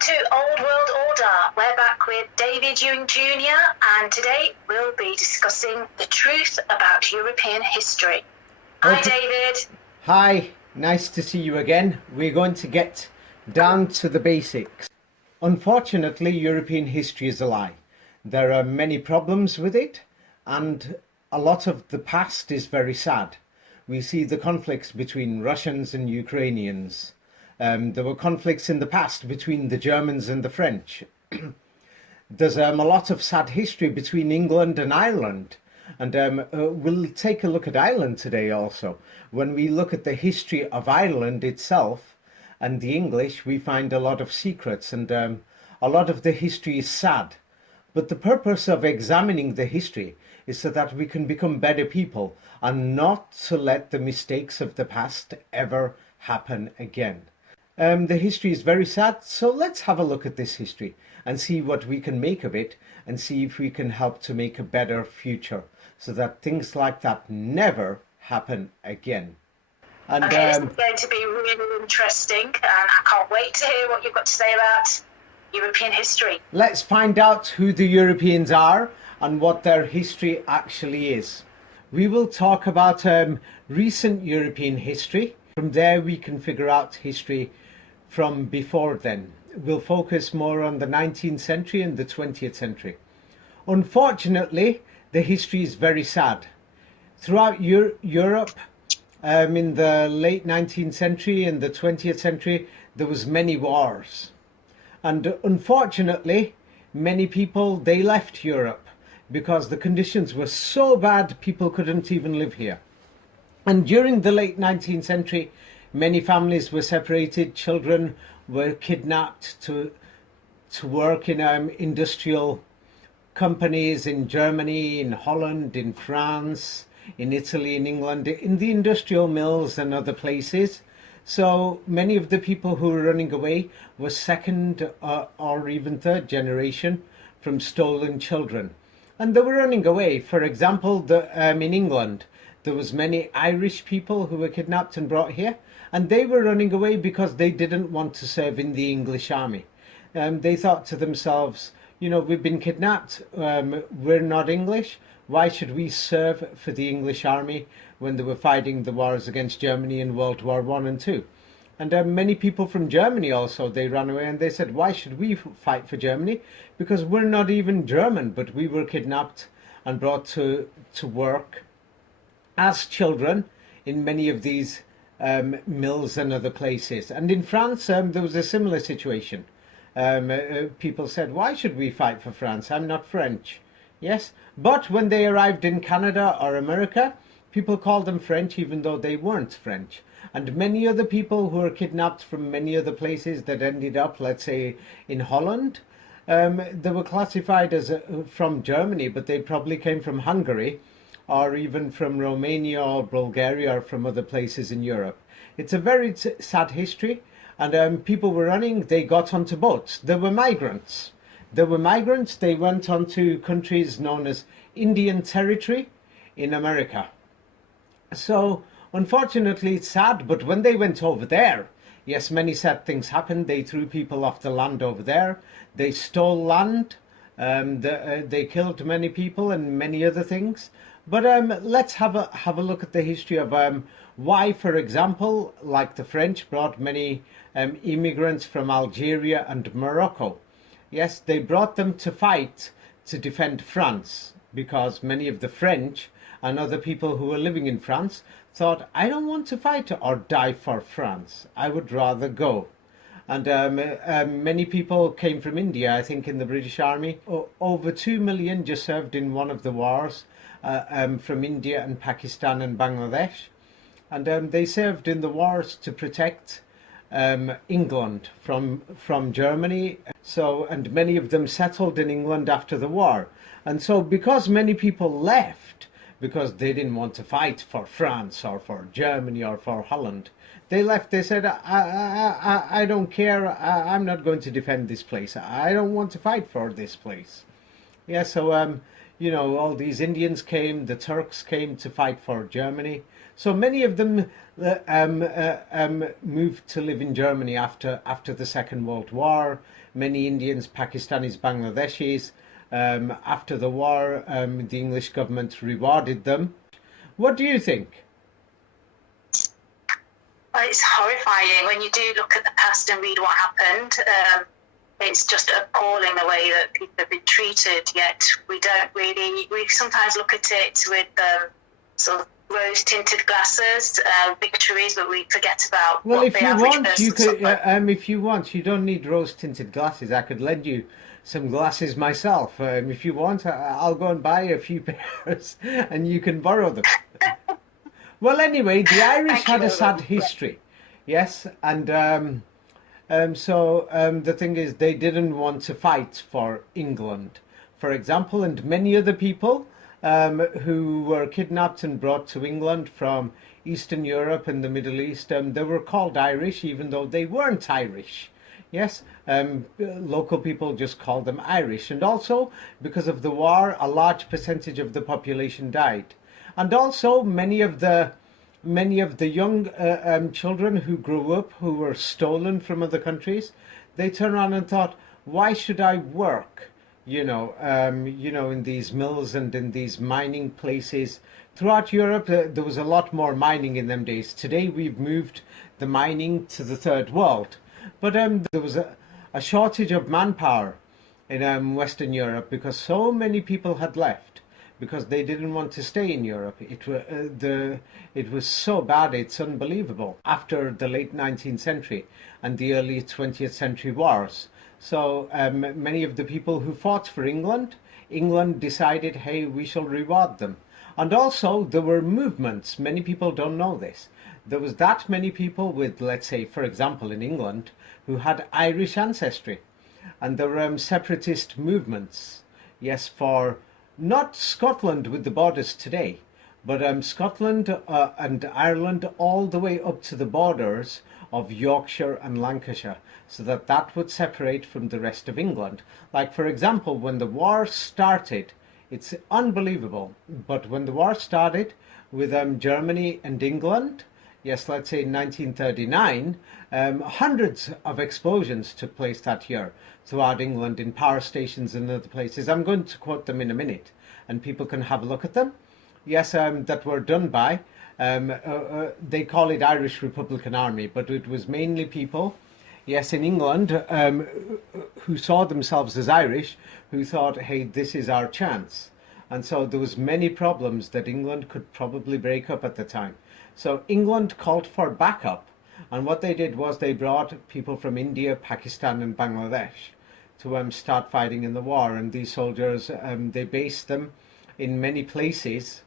to Old World Order. We're back with David Ewing Jr. and today we'll be discussing the truth about European history. Hi, Okay. David. Hi, nice to see you again. We're going to get down to the basics. Unfortunately, European history is a lie. There are many problems with it, and a lot of the past is very sad. We see the conflicts between Russians and Ukrainians. There were conflicts in the past between the Germans and the French. There's a lot of sad history between England and Ireland. And we'll take a look at Ireland today also. When we look at the history of Ireland itself and the English, we find a lot of secrets, and a lot of the history is sad. But the purpose of examining the history is so that we can become better people and not to let the mistakes of the past ever happen again. The history is very sad, so let's have a look at this history and see what we can make of it and see if we can help to make a better future so that things like that never happen again. And Okay, this is going to be really interesting and I can't wait to hear what you've got to say about European history. let's find out who the Europeans are and what their history actually is. We will talk about recent European history. From there we can figure out history from before then. We'll focus more on the 19th century and the 20th century. Unfortunately, the history is very sad. Throughout Europe, in the late 19th century and the 20th century, there was many wars. And unfortunately, many people, they left Europe because the conditions were so bad people couldn't even live here. And during the late 19th century, many families were separated, children were kidnapped to work in industrial companies in Germany, in Holland, in France, in Italy, in England, in the industrial mills and other places. So many of the people who were running away were second or even third generation from stolen children. And they were running away. For example, in England, there was many Irish people who were kidnapped and brought here, and they were running away because they didn't want to serve in the English army. They thought to themselves, you know, we've been kidnapped, we're not English, why should we serve for the English army when they were fighting the wars against Germany in World War I and II? And many people from Germany also, they ran away and they said, why should we fight for Germany? Because we're not even German, but we were kidnapped and brought to work as children in many of these mills and other places. And in France, there was a similar situation. People said, why should we fight for France? I'm not French. Yes, but when they arrived in Canada or America, people called them French even though they weren't French. And many other people who were kidnapped from many other places that ended up, let's say, in Holland, they were classified as from Germany, but they probably came from Hungary or even from Romania or Bulgaria or from other places in Europe. It's a very sad history, and people were running, they got onto boats. There were migrants. They went on to countries known as Indian Territory in America. So, unfortunately, it's sad, but when they went over there, yes, many sad things happened. They threw people off the land over there. They stole land. They killed many people and many other things. But let's have a look at the history of why, for example, like the French brought many immigrants from Algeria and Morocco. Yes, they brought them to fight to defend France because many of the French and other people who were living in France thought, I don't want to fight or die for France. I would rather go. And many people came from India, I think, in the British Army. Over 2 million just served in one of the wars from India and Pakistan and Bangladesh. And they served in the wars to protect England from Germany. So, and many of them settled in England after the war. And so because many people left, because they didn't want to fight for France or for Germany or for Holland, they left. They said, I don't care, I'm not going to defend this place. I don't want to fight for this place. Yeah, so, you know, all these Indians came, the Turks came to fight for Germany. So many of them moved to live in Germany after the Second World War. Many Indians, Pakistanis, Bangladeshis. After the war, the English government rewarded them. What do you think? Well, it's horrifying when you do look at the past and read what happened. It's just appalling the way that people have been treated, yet we sometimes look at it with sort of rose-tinted glasses, victories, but we forget about Well, what if the you average want, person you could. suffered. If you want, you don't need rose-tinted glasses. I could lend you some glasses myself. If you want, I'll go and buy a few pairs, and you can borrow them. Well, anyway, the Irish Thank you had a very sad much. history, yes, and so the thing is, they didn't want to fight for England, for example, and many other people who were kidnapped and brought to England from Eastern Europe and the Middle East, they were called Irish, even though they weren't Irish. Yes, local people just called them Irish, and also because of the war, a large percentage of the population died, and also many of the young children who grew up who were stolen from other countries, they turned around and thought, why should I work? In these mills and in these mining places throughout Europe. There was a lot more mining in them days. Today we've moved the mining to the third world, but there was a shortage of manpower in Western Europe because so many people had left because they didn't want to stay in Europe. It was so bad, it's unbelievable. After the late 19th century and the early 20th century wars, so many of the people who fought for England decided, hey, we shall reward them. And also there were movements. Many people don't know this. There was that many people with, let's say, for example, in England, who had Irish ancestry, and there were separatist movements. Yes, for not Scotland with the borders today, but Scotland and Ireland all the way up to the borders of Yorkshire and Lancashire, so that would separate from the rest of England. Like, for example, when the war started, it's unbelievable, but when the war started with Germany and England, yes, let's say in 1939, hundreds of explosions took place that year throughout England in power stations and other places. I'm going to quote them in a minute, and people can have a look at them. Yes, that were done by, they call it Irish Republican Army, but it was mainly people, yes, in England, who saw themselves as Irish, who thought, hey, this is our chance. And so there was many problems that England could probably break up at the time. So England called for backup, and what they did was they brought people from India, Pakistan and Bangladesh to start fighting in the war. And these soldiers, they based them in many places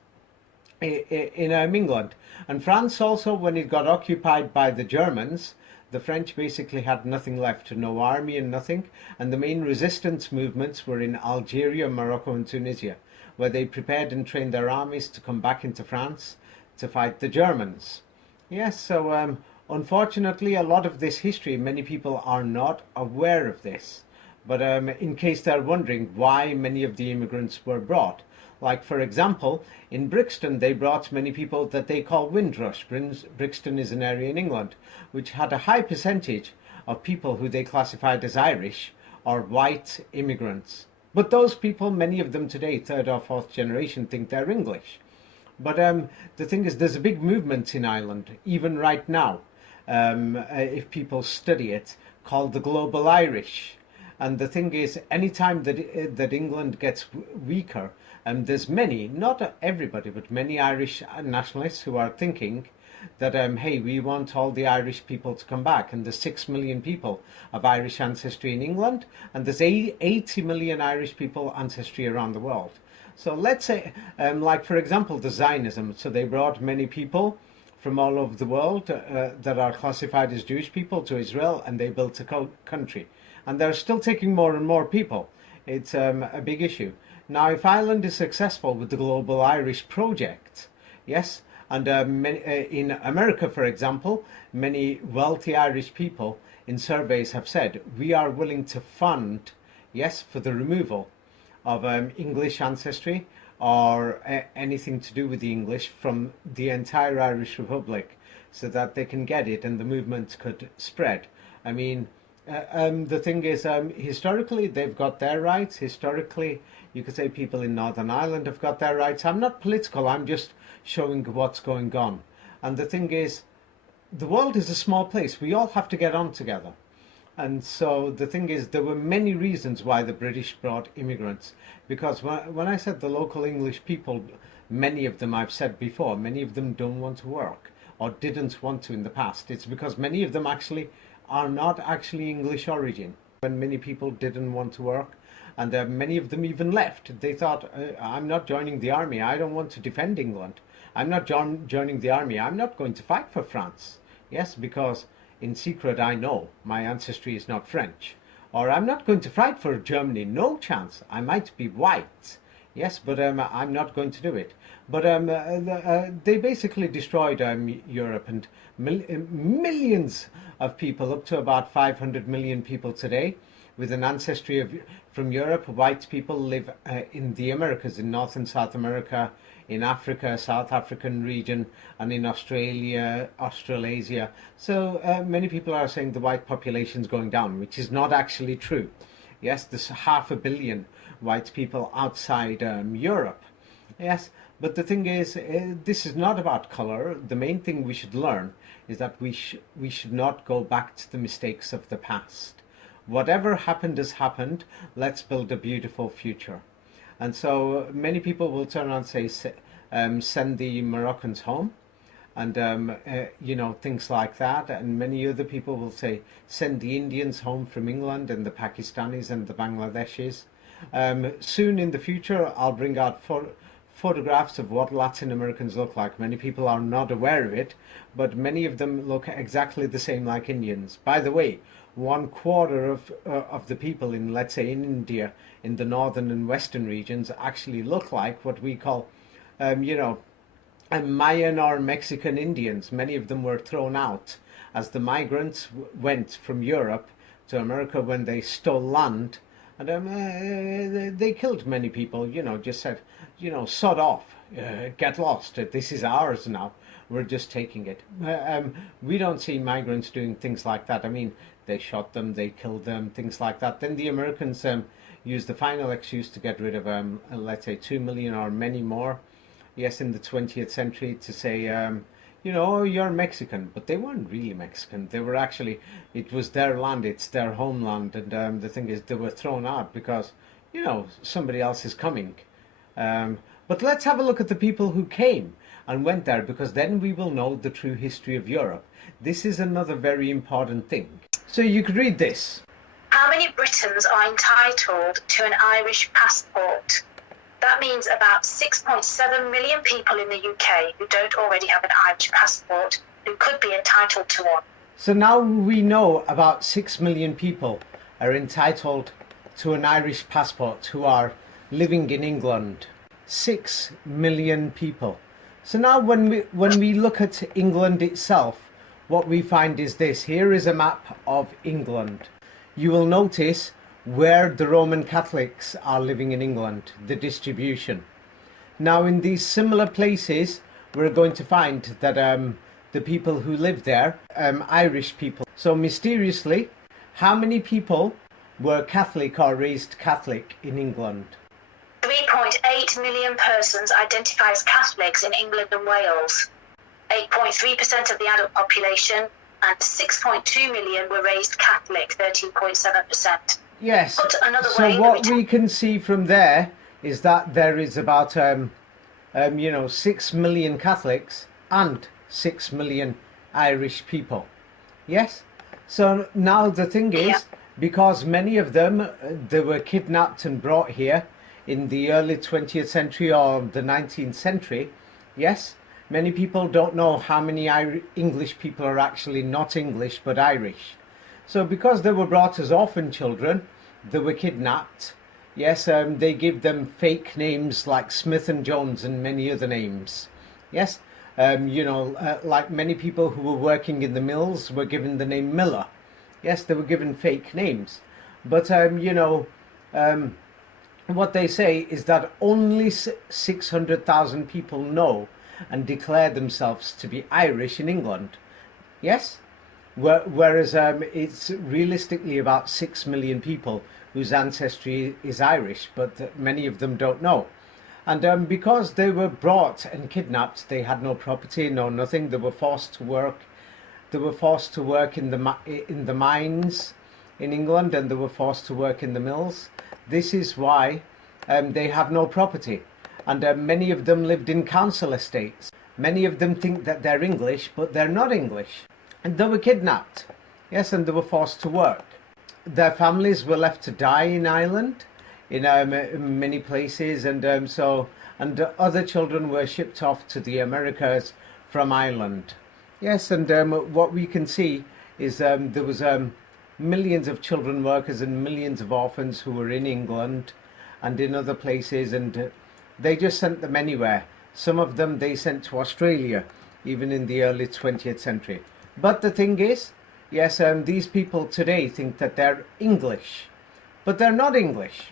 in England. And France also, when it got occupied by the Germans, the French basically had nothing left, no army and nothing. And the main resistance movements were in Algeria, Morocco and Tunisia, where they prepared and trained their armies to come back into France to fight the Germans. Yes, so unfortunately, a lot of this history, many people are not aware of this. But in case they're wondering why many of the immigrants were brought, like, for example, in Brixton, they brought many people that they call Windrush. Brixton is an area in England which had a high percentage of people who they classified as Irish or white immigrants. But those people, many of them today, third or fourth generation, think they're English. But the thing is, there's a big movement in Ireland, even right now, if people study it, called the Global Irish. And the thing is, anytime that England gets weaker, there's many, not everybody, but many Irish nationalists who are thinking that, hey, we want all the Irish people to come back. And there's 6 million people of Irish ancestry in England, and there's 80 million Irish people ancestry around the world. So let's say, like, for example, the Zionism. So they brought many people from all over the world that are classified as Jewish people to Israel, and they built a country. And they're still taking more and more people. It's a big issue. Now, if Ireland is successful with the Global Irish Project, yes, and in America, for example, many wealthy Irish people in surveys have said, we are willing to fund, yes, for the removal of English ancestry or anything to do with the English from the entire Irish Republic, so that they can get it and the movement could spread. I mean, the thing is, historically, they've got their rights. Historically, you could say people in Northern Ireland have got their rights. I'm not political, I'm just showing what's going on. And the thing is, the world is a small place. We all have to get on together. And so the thing is, there were many reasons why the British brought immigrants. Because when I said the local English people, many of them, I've said before, many of them don't want to work or didn't want to in the past. It's because many of them actually are not actually English origin. When many people didn't want to work, and many of them even left. They thought, I'm not joining the army. I don't want to defend England. I'm not joining the army. I'm not going to fight for France. Yes, because in secret I know my ancestry is not French. Or I'm not going to fight for Germany. No chance. I might be white. Yes, but I'm not going to do it. But they basically destroyed Europe, and millions of people, up to about 500 million people today, with an ancestry from Europe. White people live in the Americas, in North and South America, in Africa, South African region, and in Australia, Australasia. So many people are saying the white population is going down, which is not actually true. Yes, there's 500 million white people outside Europe. Yes, but the thing is, this is not about color. The main thing we should learn is that we should not go back to the mistakes of the past. Whatever happened has happened. Let's build a beautiful future. And so many people will turn around and say, send the Moroccans home, and you know, things like that. And many other people will say, send the Indians home from England, and the Pakistanis and the Bangladeshis. Soon in the future, I'll bring out photographs of what Latin Americans look like. Many people are not aware of it, but many of them look exactly the same like Indians. By the way, 1/4 of the people in, let's say, in India, in the northern and western regions, actually look like what we call, you know, Mayan or Mexican Indians. Many of them were thrown out as the migrants went from Europe to America when they stole land, and they killed many people. You know, just said, you know, sod off, get lost. This is ours now. We're just taking it. We don't see migrants doing things like that. I mean, they shot them, they killed them, things like that. Then the Americans used the final excuse to get rid of, let's say, 2 million or many more, yes, in the 20th century, to say, you know, oh, you're Mexican. But they weren't really Mexican. They were actually, it was their land, it's their homeland. And the thing is, they were thrown out because, you know, somebody else is coming. But let's have a look at the people who came and went there, because then we will know the true history of Europe. This is another very important thing. So you could read this. How many Britons are entitled to an Irish passport? That means about 6.7 million people in the UK who don't already have an Irish passport who could be entitled to one. So now we know about 6 million people are entitled to an Irish passport who are living in England. 6 million people. So now when we look at England itself, what we find is this. Here is a map of England. You will notice where the Roman Catholics are living in England, the distribution. Now in these similar places, we're going to find that the people who live there, Irish people. So mysteriously, how many people were Catholic or raised Catholic in England? 3.8 million persons identify as Catholics in England and Wales. 8.3% of the adult population, and 6.2 million were raised Catholic, 13.7%. Yes, So what we can see from there is that there is about, you know, 6 million Catholics and 6 million Irish people. Yes? So now the thing is, because many of them, they were kidnapped and brought here in the early 20th century or the 19th century, yes? Many people don't know how many English people are actually not English but Irish. So because they were brought as orphan children, they were kidnapped. Yes, they give them fake names like Smith and Jones and many other names. Yes, you know, like many people who were working in the mills were given the name Miller. Yes, they were given fake names. But, you know, what they say is that only 600,000 people know and declare themselves to be Irish in England. Yes? Whereas it's realistically about 6 million people whose ancestry is Irish, but many of them don't know. And because they were brought and kidnapped, they had no property, no nothing. They were forced to work. They were forced to work in the mines in England, and they were forced to work in the mills. This is why they have no property, and many of them lived in council estates. Many of them think that they're English, but they're not English. And they were kidnapped, yes, and they were forced to work. Their families were left to die in Ireland, in many places, and other children were shipped off to the Americas from Ireland. Yes, and what we can see is there was millions of children workers and millions of orphans who were in England and in other places, and they just sent them anywhere. Some of them they sent to Australia, even in the early 20th century. But the thing is, yes, these people today think that they're English, but they're not English.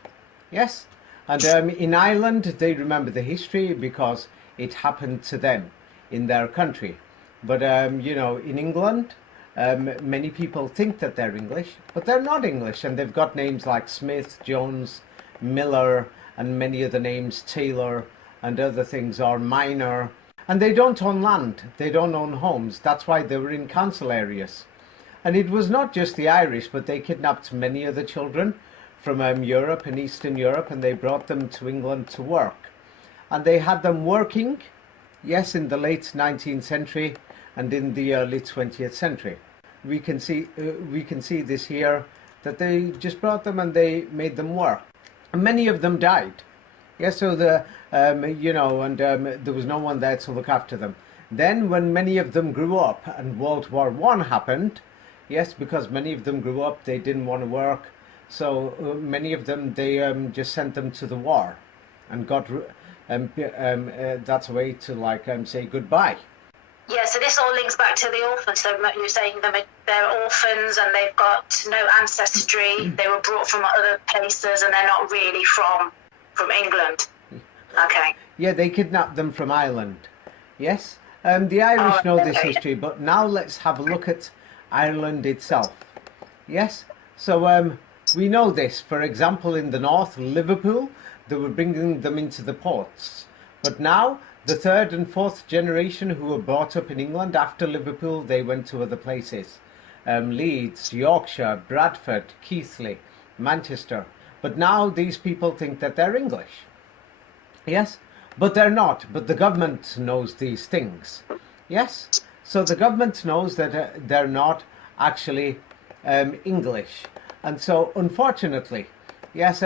Yes, and in Ireland they remember the history because it happened to them in their country. But in England, many people think that they're English, but they're not English, and they've got names like Smith, Jones, Miller, and many other names, Taylor, and other things, or Minor. And they don't own land, they don't own homes. That's why they were in council areas. And it was not just the Irish, but they kidnapped many other children from Europe and Eastern Europe, and they brought them to England to work. And they had them working, yes, in the late 19th century and in the early 20th century. We can see this here, that they just brought them and they made them work. And many of them died. Yes, so there was no one there to look after them. Then when many of them grew up and World War I happened, yes, because many of them grew up, they didn't want to work, so many of them, they just sent them to the war and that's a way to say goodbye. Yeah, so this all links back to the orphans. So you're saying they're orphans and they've got no ancestry, they were brought from other places and they're not really from England. Okay. Yeah, they kidnapped them from Ireland. Yes. The Irish know this history, but now let's have a look at Ireland itself. Yes. So we know this. For example, in the north, Liverpool, they were bringing them into the ports. But now, the third and fourth generation who were brought up in England after Liverpool, they went to other places. Leeds, Yorkshire, Bradford, Keighley, Manchester. But now these people think that they're English. Yes, but they're not. But the government knows these things. Yes, so the government knows that they're not actually English. And so, unfortunately, yes,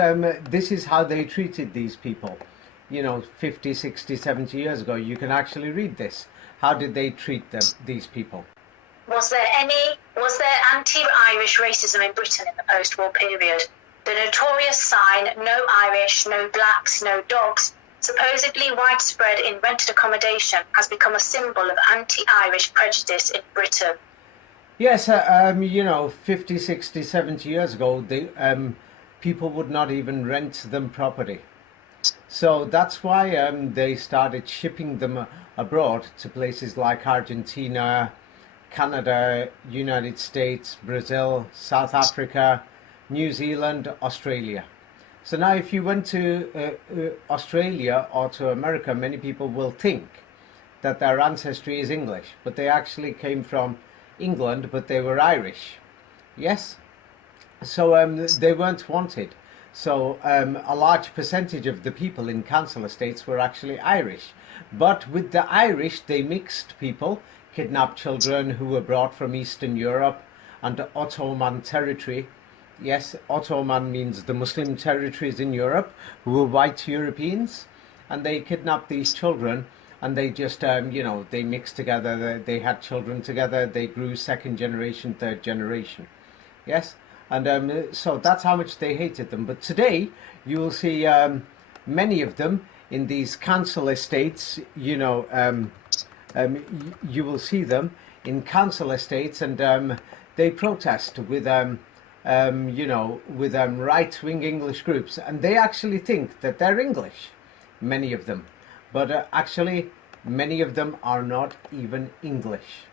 this is how they treated these people. 50, 60, 70 years ago, you can actually read this. How did they treat these people? Was there anti-Irish racism in Britain in the post-war period? The notorious sign, no Irish, no blacks, no dogs, supposedly widespread in rented accommodation, has become a symbol of anti-Irish prejudice in Britain. Yes, 50, 60, 70 years ago, people would not even rent them property. So that's why they started shipping them abroad to places like Argentina, Canada, United States, Brazil, South Africa, New Zealand, Australia. So now if you went to Australia or to America, many people will think that their ancestry is English, but they actually came from England, but they were Irish. Yes? So they weren't wanted. So a large percentage of the people in council estates were actually Irish. But with the Irish, they mixed people, kidnapped children who were brought from Eastern Europe and Ottoman territory. Yes, Ottoman means the Muslim territories in Europe, who were white Europeans. And they kidnapped these children and they just, they mixed together. They had children together. They grew second generation, third generation. Yes? And so that's how much they hated them. But today, you will see many of them in these council estates, you will see them in council estates, and they protest with with right-wing English groups, and they actually think that they're English, many of them. But actually, many of them are not even English.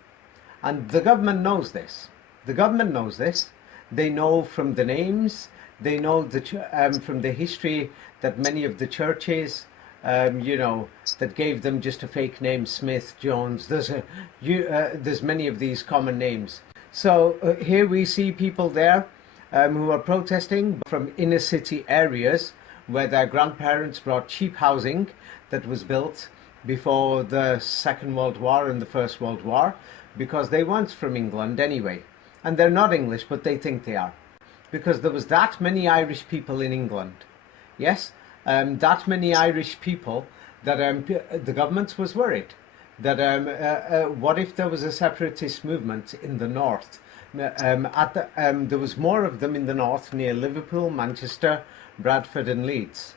And the government knows this. The government knows this. They know from the names, they know from the history that many of the churches, that gave them just a fake name, Smith, Jones. There's many of these common names. So here we see people there who are protesting from inner city areas where their grandparents brought cheap housing that was built before the Second World War and the First World War, because they weren't from England anyway. And they're not English, but they think they are. Because there was that many Irish people in England. Yes, that many Irish people that the government was worried that what if there was a separatist movement in the north? There was more of them in the north near Liverpool, Manchester, Bradford and Leeds.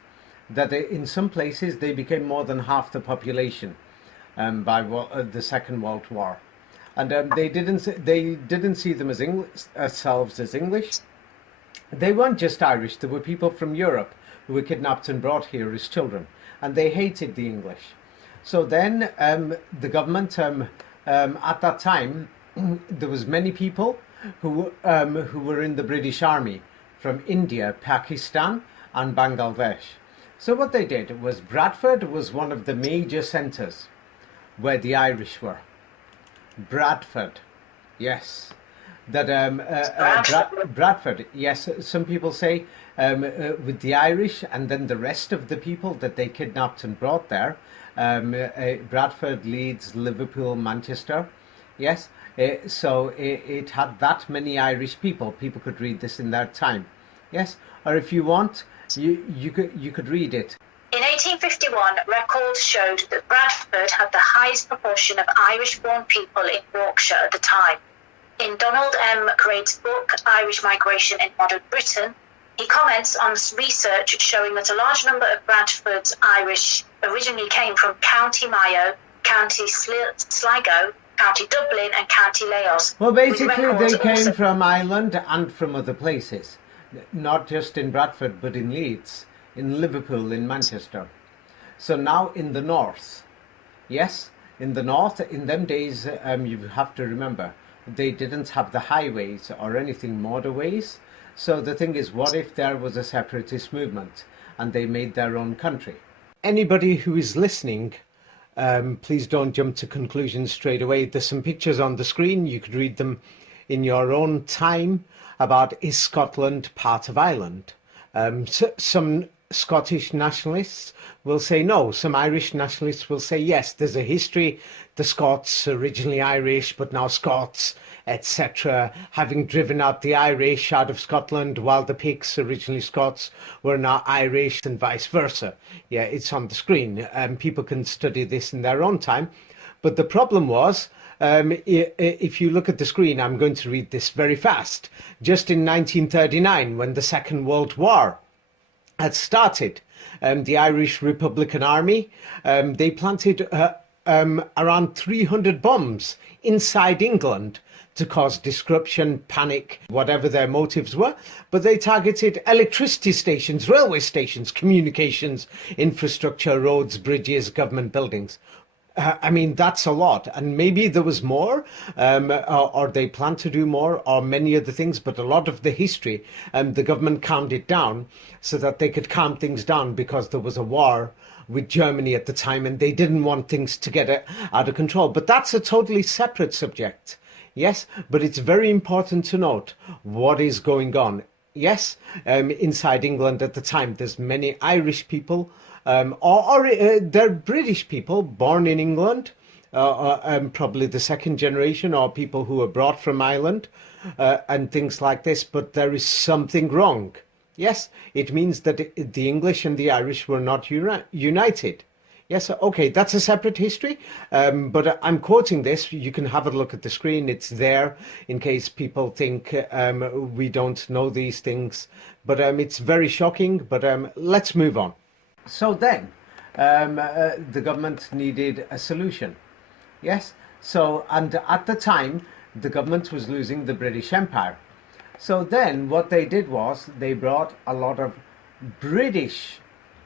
That in some places they became more than half the population by the Second World War. And they didn't see them as themselves as English. They weren't just Irish. There were people from Europe who were kidnapped and brought here as children, and they hated the English. So then the government at that time, there was many people who were in the British Army from India, Pakistan and Bangladesh. So what they did was Bradford was one of the major centres where the Irish were. Bradford, yes. That Bradford, yes. Some people say with the Irish and then the rest of the people that they kidnapped and brought there, Bradford, Leeds, Liverpool, Manchester, yes. So it had that many Irish people. People could read this in their time, yes. Or if you want, you could read it. In 1851, records showed that Bradford had the highest proportion of Irish-born people in Yorkshire at the time. In Donald M. McRae's book, Irish Migration in Modern Britain, he comments on research showing that a large number of Bradford's Irish originally came from County Mayo, County Sligo, County Dublin and County Laos. Well, basically they came from Ireland and from other places. Not just in Bradford, but in Leeds, in Liverpool, in Manchester. So now in the north, yes, in the north, in them days, you have to remember, they didn't have the highways or anything, motorways. So the thing is, what if there was a separatist movement and they made their own country? Anybody who is listening, please don't jump to conclusions straight away. There's some pictures on the screen. You could read them in your own time about, is Scotland part of Ireland? Some Scottish nationalists will say no. Some Irish nationalists will say yes. There's a history. The Scots, originally Irish, but now Scots, etc., having driven out the Irish out of Scotland, while the Picts, originally Scots, were now Irish, and vice versa. Yeah, it's on the screen. People can study this in their own time. But the problem was, if you look at the screen, I'm going to read this very fast. Just in 1939, when the Second World War had started, the Irish Republican Army, they planted around 300 bombs inside England to cause disruption, panic, whatever their motives were. But they targeted electricity stations, railway stations, communications, infrastructure, roads, bridges, government buildings. I mean, that's a lot. And maybe there was more, or they planned to do more, or many other things. But a lot of the history, the government calmed it down so that they could calm things down, because there was a war with Germany at the time and they didn't want things to get out of control. But that's a totally separate subject. Yes, but it's very important to note what is going on. Yes, inside England at the time, there's many Irish people, or they're British people born in England, probably the second generation, or people who were brought from Ireland, and things like this. But there is something wrong. Yes, it means that the English and the Irish were not united. Yes, okay, that's a separate history, but I'm quoting this. You can have a look at the screen. It's there in case people think we don't know these things. But it's very shocking, but let's move on. So then, the government needed a solution. Yes, so, and at the time, the government was losing the British Empire. So then what they did was they brought a lot of British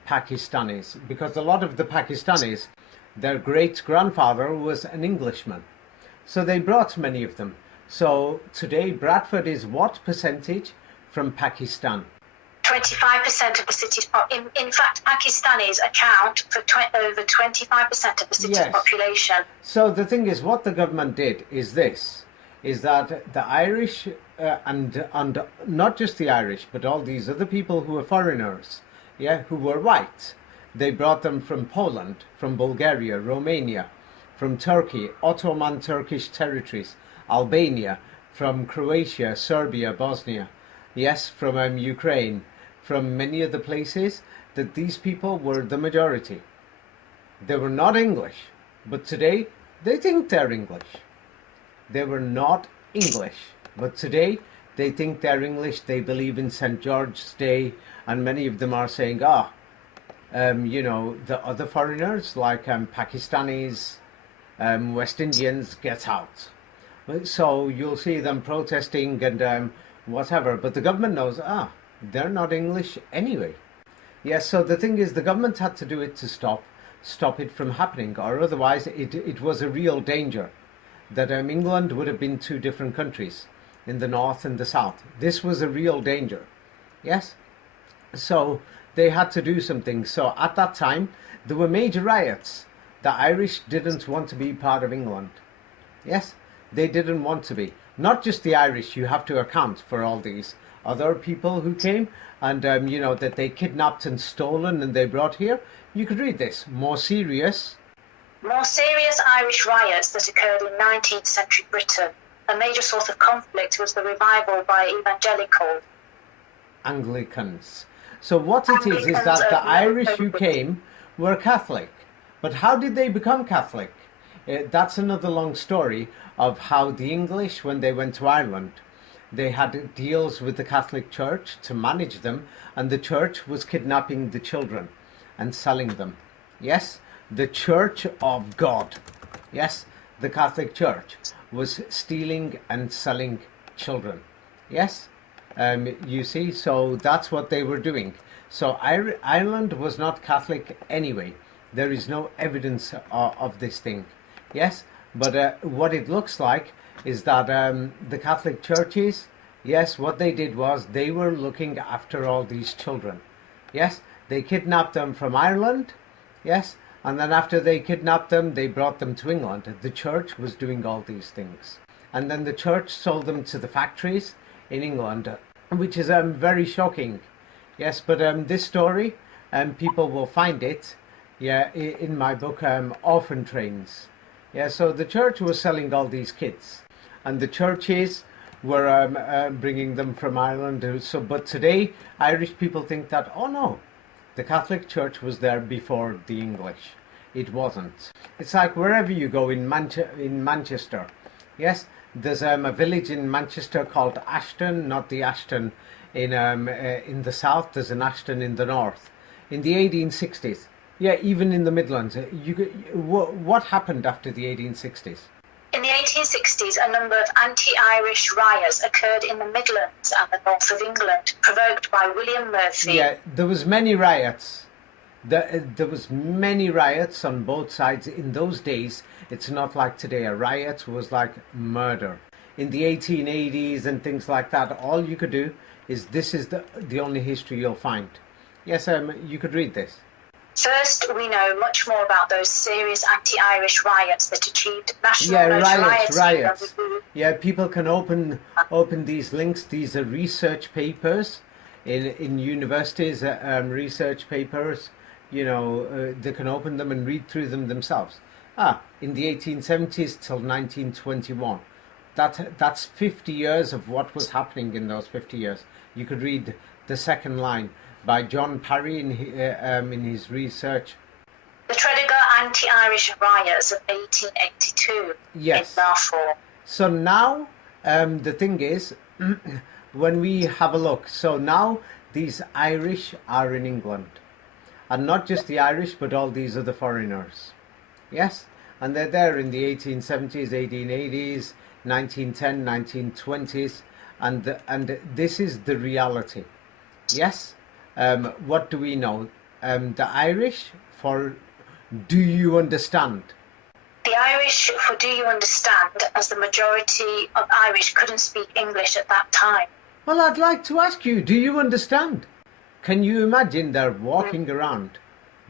Pakistanis, because a lot of the Pakistanis, their great grandfather was an Englishman. So they brought many of them. So today Bradford is what percentage from Pakistan? 25% of the city's in fact, Pakistanis account for over 25% of the city's Yes. population. So the thing is, what the government did is this, is that the Irish and not just the Irish, but all these other people who were foreigners, yeah, who were white, they brought them from Poland, from Bulgaria, Romania, from Turkey, Ottoman Turkish territories, Albania, from Croatia, Serbia, Bosnia, yes, from Ukraine, from many other places, that these people were the majority. They were not English, but today they think they're English. They were not English, but today they think they're English. They believe in St. George's Day, and many of them are saying, the other foreigners like Pakistanis, West Indians, get out. So you'll see them protesting and whatever, but the government knows, they're not English anyway. Yes, so the thing is, the government had to do it to stop it from happening, or otherwise it was a real danger that England would have been two different countries, in the north and the south. This was a real danger. Yes, so they had to do something. So at that time there were major riots. The Irish didn't want to be part of England. Yes, they didn't want to be. Not just the Irish, you have to account for all these other people who came and that they kidnapped and stolen and they brought here. You could read this. More serious Irish riots that occurred in 19th century Britain. A major source of conflict was the revival by evangelical Anglicans. So what it is that the Irish who came were Catholic. But how did they become Catholic? That's another long story of how the English, when they went to Ireland, they had deals with the Catholic Church to manage them, and the church was kidnapping the children and selling them. Yes, the Church of God. Yes, the Catholic Church was stealing and selling children. Yes, you see, so that's what they were doing. So Ireland was not Catholic anyway. There is no evidence of this thing. Yes, but what it looks like is that the Catholic churches, yes, what they did was they were looking after all these children. Yes, they kidnapped them from Ireland. Yes, and then after they kidnapped them, they brought them to England. The church was doing all these things. And then the church sold them to the factories in England, which is very shocking. Yes, but this story, people will find it, yeah, in my book, Orphan Trains. Yeah, so the church was selling all these kids, and the churches were bringing them from Ireland. So, but today, Irish people think that, oh no, the Catholic Church was there before the English. It wasn't. It's like wherever you go in Manchester. Yes, there's a village in Manchester called Ashton, not the Ashton in the south. There's an Ashton in the north. In the 1860s, yeah, even in the Midlands, what happened after the 1860s? In the 1860s, a number of anti-Irish riots occurred in the Midlands and the north of England, provoked by William Murphy. Yeah, there was many riots. There was many riots on both sides in those days. It's not like today. A riot was like murder. In the 1880s and things like that, all you could do is, this is the only history you'll find. Yes, you could read this. First, we know much more about those serious anti-Irish riots that achieved national riots. notoriety. Yeah, people can open these links. These are research papers in universities, research papers. They can open them and read through them themselves. In the 1870s till 1921. That's 50 years of what was happening in those 50 years. You could read the second line by John Parry in his research. The Tredegar anti-Irish riots of 1882 yes. in Balfour. So now, the thing is, when we have a look, so now these Irish are in England. And not just the Irish, but all these other foreigners. Yes? And they're there in the 1870s, 1880s, 1910, 1920s. and this is the reality. Yes. What do we know? The Irish for "Do you understand?" The Irish for "Do you understand?" as the majority of Irish couldn't speak English at that time. Well, I'd like to ask you, do you understand? Can you imagine they're walking around?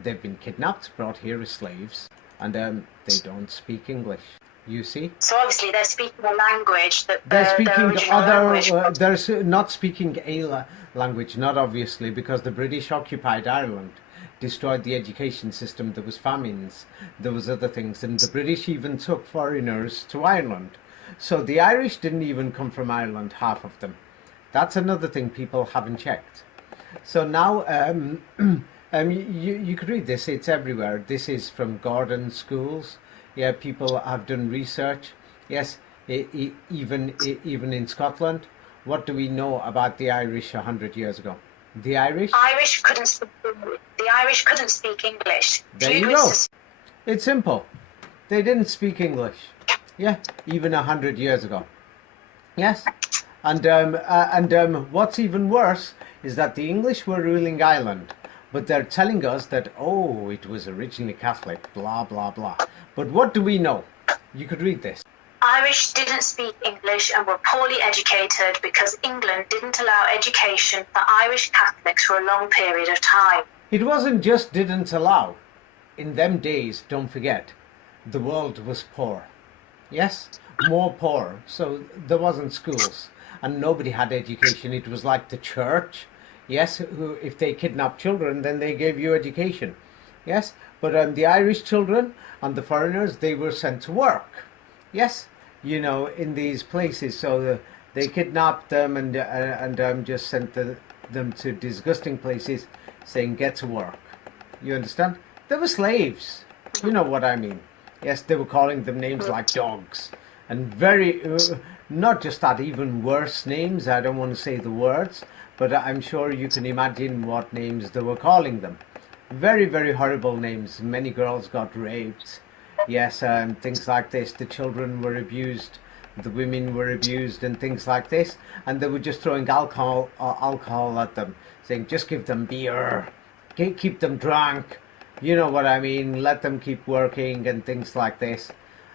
They've been kidnapped, brought here as slaves, and they don't speak English. You see? So obviously they're speaking a language that They're their speaking original language. they're not speaking a language, not obviously, because the British occupied Ireland, destroyed the education system. There was famines, there was other things, and the British even took foreigners to Ireland. So the Irish didn't even come from Ireland, half of them. That's another thing people haven't checked. So now, you could read this. It's everywhere. This is from Gordon schools. Yeah, people have done research. Yes, even in Scotland. What do we know about the Irish 100 years ago? The Irish couldn't speak English. There you go. It's simple. They didn't speak English. Yeah, even 100 years ago. Yes. And what's even worse is that the English were ruling Ireland, but they're telling us that, oh, it was originally Catholic, blah, blah, blah. But what do we know? You could read this. Irish didn't speak English and were poorly educated because England didn't allow education for Irish Catholics for a long period of time. It wasn't just didn't allow. In them days, don't forget, the world was poor. Yes? More poor. So there wasn't schools. And nobody had education. It was like the church. Yes, who, if they kidnapped children, then they gave you education. Yes, but the Irish children and the foreigners, they were sent to work. Yes, you know, in these places. So they kidnapped them and just sent them to disgusting places, saying, get to work. You understand? They were slaves. You know what I mean. Yes, they were calling them names like dogs. And very... not just that, even worse names. I don't want to say the words, but I'm sure you can imagine what names they were calling them. Very, very horrible names. Many girls got raped. Yes, and things like this. The children were abused. The women were abused and things like this. And they were just throwing alcohol at them, saying, just give them beer. Keep them drunk. You know what I mean. Let them keep working and things like this.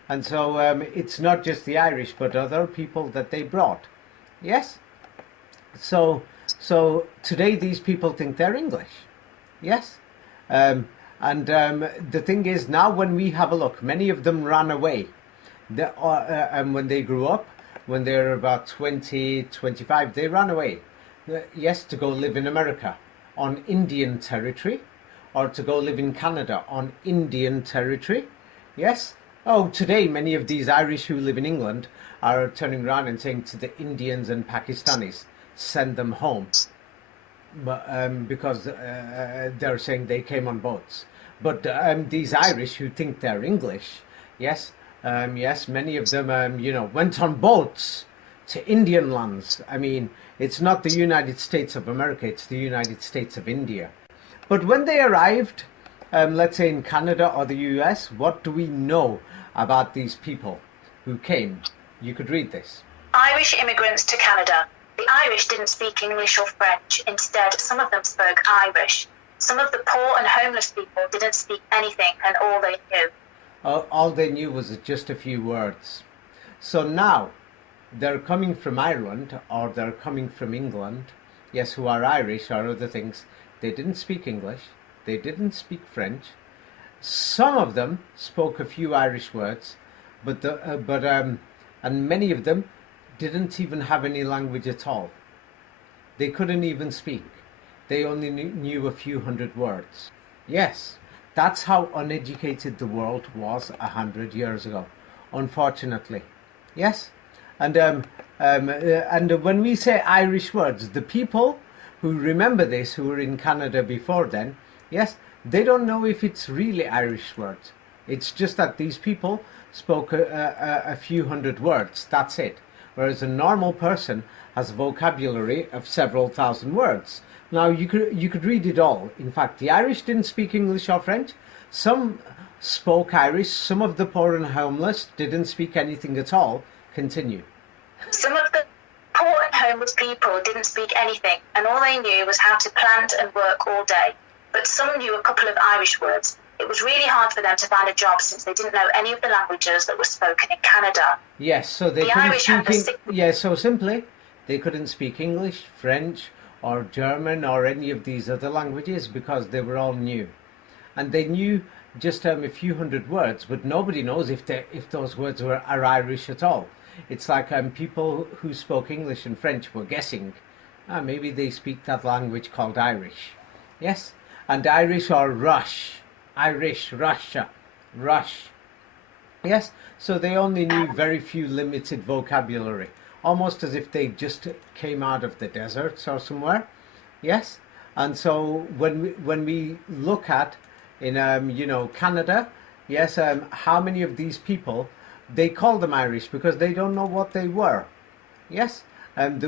And so it's not just the Irish, but other people that they brought. Yes? So today these people think they're English. Yes? And the thing is, now when we have a look, many of them ran away. And when they grew up, when they were about 20, 25, they ran away. Yes, to go live in America on Indian territory, or to go live in Canada on Indian territory. Yes? Oh, today many of these Irish who live in England are turning around and saying to the Indians and Pakistanis, send them home. But, because they're saying they came on boats. But these Irish who think they're English, yes, yes, many of them, you know, went on boats to Indian lands. I mean, it's not the United States of America, it's the United States of India. But when they arrived, let's say in Canada or the US, what do we know about these people who came? You could read this. Irish immigrants to Canada. The Irish didn't speak English or French. Instead, some of them spoke Irish. Some of the poor and homeless people didn't speak anything, and all they knew. All they knew was just a few words. So now, they're coming from Ireland, or they're coming from England, yes, who are Irish or other things. They didn't speak English. They didn't speak French. Some of them spoke a few Irish words, and many of them didn't even have any language at all. They couldn't even speak. They only knew a few hundred words. Yes, that's how uneducated the world was 100 years ago, unfortunately. Yes, and when we say Irish words, the people who remember this, who were in Canada before then, yes, they don't know if it's really Irish words. It's just that these people spoke a few hundred words. That's it. Whereas a normal person has a vocabulary of several thousand words. Now, you could read it all. In fact, the Irish didn't speak English or French. Some spoke Irish. Some of the poor and homeless didn't speak anything at all. Continue. Some of the poor and English people didn't speak anything, and all they knew was how to plant and work all day. But some knew a couple of Irish words. It was really hard for them to find a job since they didn't know any of the languages that were spoken in Canada. Yes, so they couldn't speak. Yes, so simply, they couldn't speak English, French, or German, or any of these other languages because they were all new, and they knew just a few hundred words, but nobody knows if those words are Irish at all. It's like people who spoke English and French were guessing, maybe they speak that language called Irish. Yes, and Irish or Rush. Irish, Russia, Rush. Yes, so they only knew very few limited vocabulary, almost as if they just came out of the deserts or somewhere. Yes, and so when we look at in Canada, yes, how many of these people, they call them Irish because they don't know what they were. Yes, and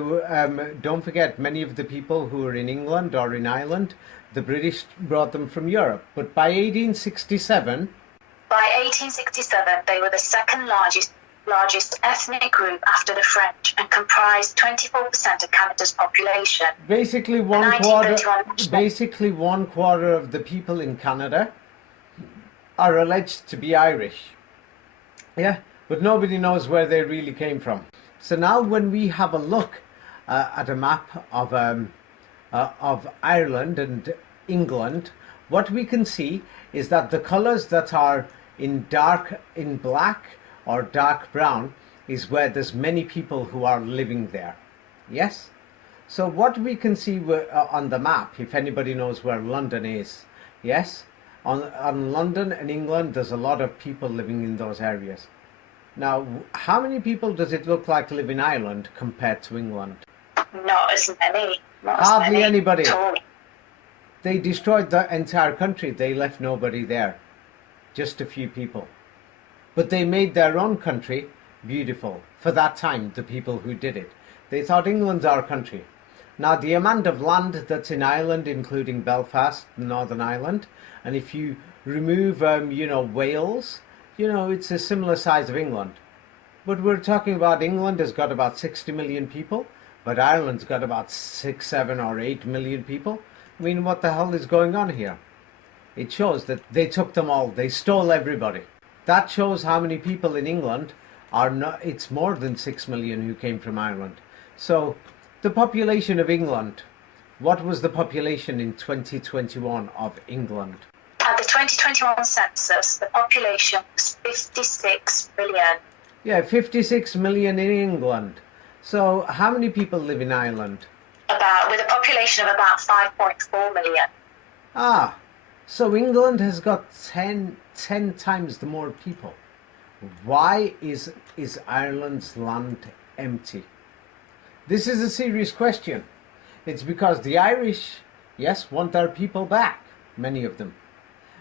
don't forget, many of the people who were in England or in Ireland, the British brought them from Europe. But by 1867... By 1867, they were the second largest ethnic group after the French and comprised 24% of Canada's population. Basically, one quarter of the people in Canada are alleged to be Irish. Yeah, but nobody knows where they really came from. So now when we have a look at a map of Ireland and England, what we can see is that the colours that are in black or dark brown is where there's many people who are living there. Yes? So what we can see on the map, if anybody knows where London is, yes? On London and England, there's a lot of people living in those areas. Now, how many people does it look like live in Ireland compared to England? Not as many. Hardly anybody. They destroyed the entire country. They left nobody there. Just a few people. But they made their own country beautiful. For that time, the people who did it. They thought England's our country. Now, the amount of land that's in Ireland, including Belfast, Northern Ireland, and if you remove, Wales, it's a similar size of England. But we're talking about England has got about 60 million people, but Ireland's got about 6, 7, or 8 million people. I mean, what the hell is going on here? It shows that they took them all. They stole everybody. That shows how many people in England are not. It's more than 6 million who came from Ireland. So the population of England, what was the population in 2021 of England? At the 2021 census, the population was 56 million. Yeah, 56 million in England. So how many people live in Ireland? With a population of about 5.4 million. So England has got 10 times the more people. Why is Ireland's land empty? This is a serious question. It's because the Irish, yes, want their people back, many of them.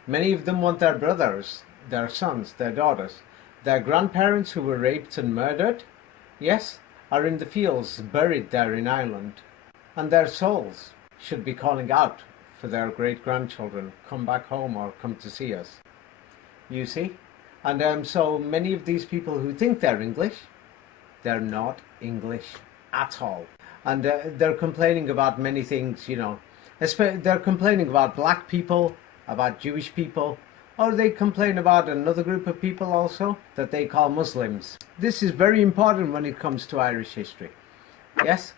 Many of them want their brothers, their sons, their daughters. Their grandparents who were raped and murdered, yes, are in the fields, buried there in Ireland. And their souls should be calling out for their great-grandchildren, come back home or come to see us. You see? And so many of these people who think they're English, they're not English at all. And they're complaining about many things, They're complaining about black people, about Jewish people, or they complain about another group of people also that they call Muslims. This is very important when it comes to Irish history. Yes?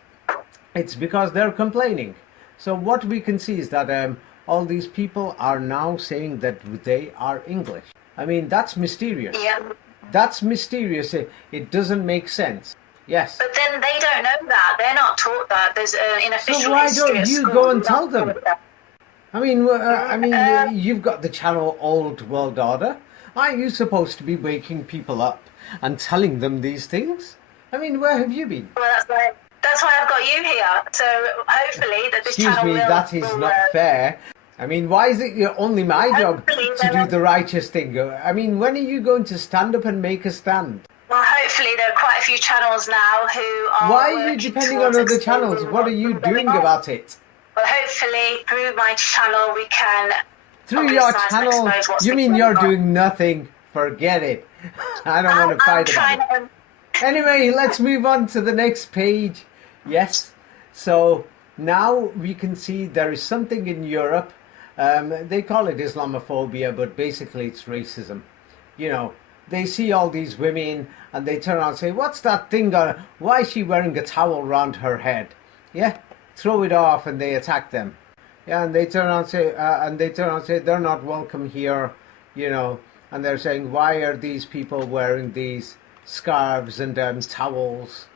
It's because they're complaining. So what we can see is that all these people are now saying that they are English. I mean, that's mysterious. Yeah. That's mysterious. It doesn't make sense. Yes. But then they don't know that. They're not taught that. There's in official So why history don't you at go school, and tell them? I mean, you've got the channel Old World Order. Aren't you supposed to be waking people up and telling them these things? I mean, where have you been? Well, that's why I've got you here. So hopefully that this Excuse channel me, will... that is not fair. I mean, why is it only my job to do the righteous thing? I mean, when are you going to stand up and make a stand? Well, hopefully there are quite a few channels now who are... Why are you depending on other channels? What are you doing about it? Well, hopefully through my channel we can... Through your channel? You mean you're doing nothing? Forget it. I don't want to fight about it. Anyway, let's move on to the next page. Yes. So now we can see there is something in Europe. They call it Islamophobia, but basically it's racism. You know, they see all these women and they turn around and say, "What's that thing on? Why is she wearing a towel around her head?" Yeah, throw it off, and they attack them. Yeah, and they turn around and say they're not welcome here. You know, and they're saying, "Why are these people wearing these scarves and towels?"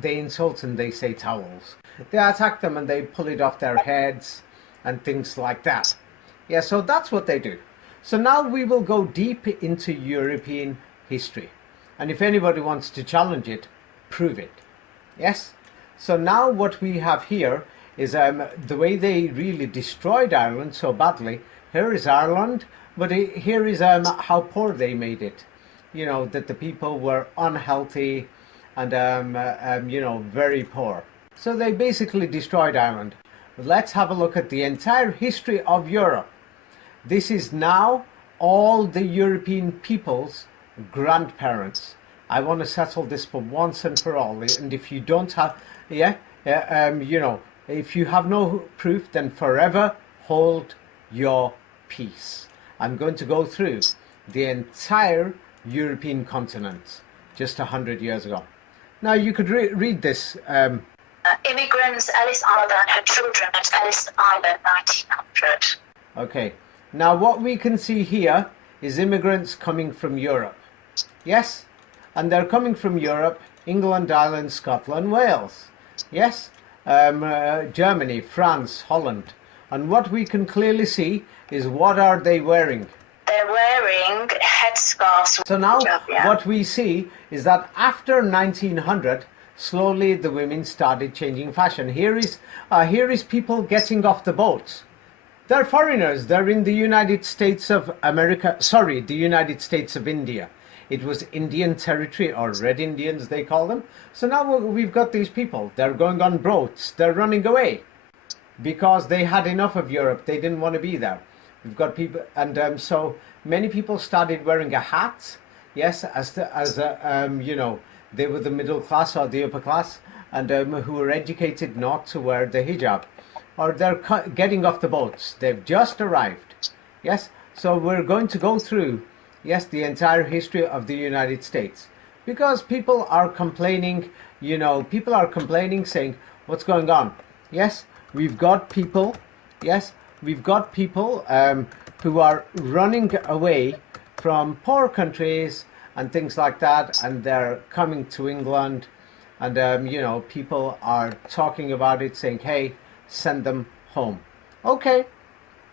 They insult and they say towels. They attack them and they pull it off their heads and things like that. Yeah, so that's what they do. So now we will go deep into European history. And if anybody wants to challenge it, prove it. Yes? So now what we have here is the way they really destroyed Ireland so badly. Here is Ireland, but here is how poor they made it. You know, that the people were unhealthy and, you know, very poor. So they basically destroyed Ireland. But let's have a look at the entire history of Europe. This is now all the European people's grandparents. I want to settle this for once and for all. And if you don't have, you know, if you have no proof, then forever hold your peace. I'm going to go through the entire European continent just 100 years ago. Now you could read this. Immigrants, Ellis Island and her children at Ellis Island, 1900. Okay. Now what we can see here is immigrants coming from Europe. Yes? And they're coming from Europe, England, Ireland, Scotland, Wales. Yes? Germany, France, Holland. And what we can clearly see is what are they wearing? They're wearing headscarves. So now what we see is that after 1900, slowly the women started changing fashion. Here is people getting off the boats. They're foreigners. They're in the United States of America. Sorry, the United States of India. It was Indian territory, or Red Indians they call them. So now we've got these people. They're going on boats. They're running away because they had enough of Europe. They didn't want to be there. We've got people, and so many people started wearing a hat. Yes, you know, they were the middle class or the upper class, and who were educated not to wear the hijab, or they're getting off the boats. They've just arrived. Yes, so we're going to go through, yes, the entire history of the United States, because people are complaining. You know, people are complaining, saying, "What's going on?" Yes, we've got people. Yes. We've got people who are running away from poor countries and things like that, and they're coming to England, and you know, people are talking about it, saying, "Hey, send them home." Okay,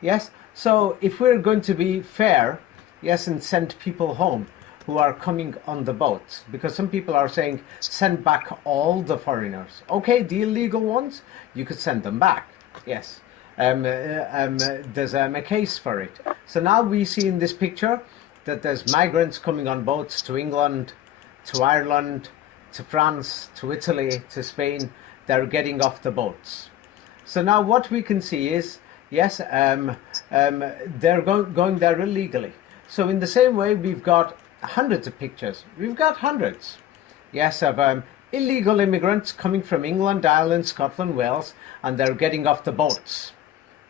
yes. So if we're going to be fair, yes, and send people home who are coming on the boats, because some people are saying send back all the foreigners. Okay, the illegal ones, you could send them back. Yes. There's a case for it. So now we see in this picture that there's migrants coming on boats to England, to Ireland, to France, to Italy, to Spain. They're getting off the boats. So now what we can see is, yes, they're going there illegally. So in the same way, we've got hundreds of pictures. We've got hundreds, yes, of illegal immigrants coming from England, Ireland, Scotland, Wales, and they're getting off the boats.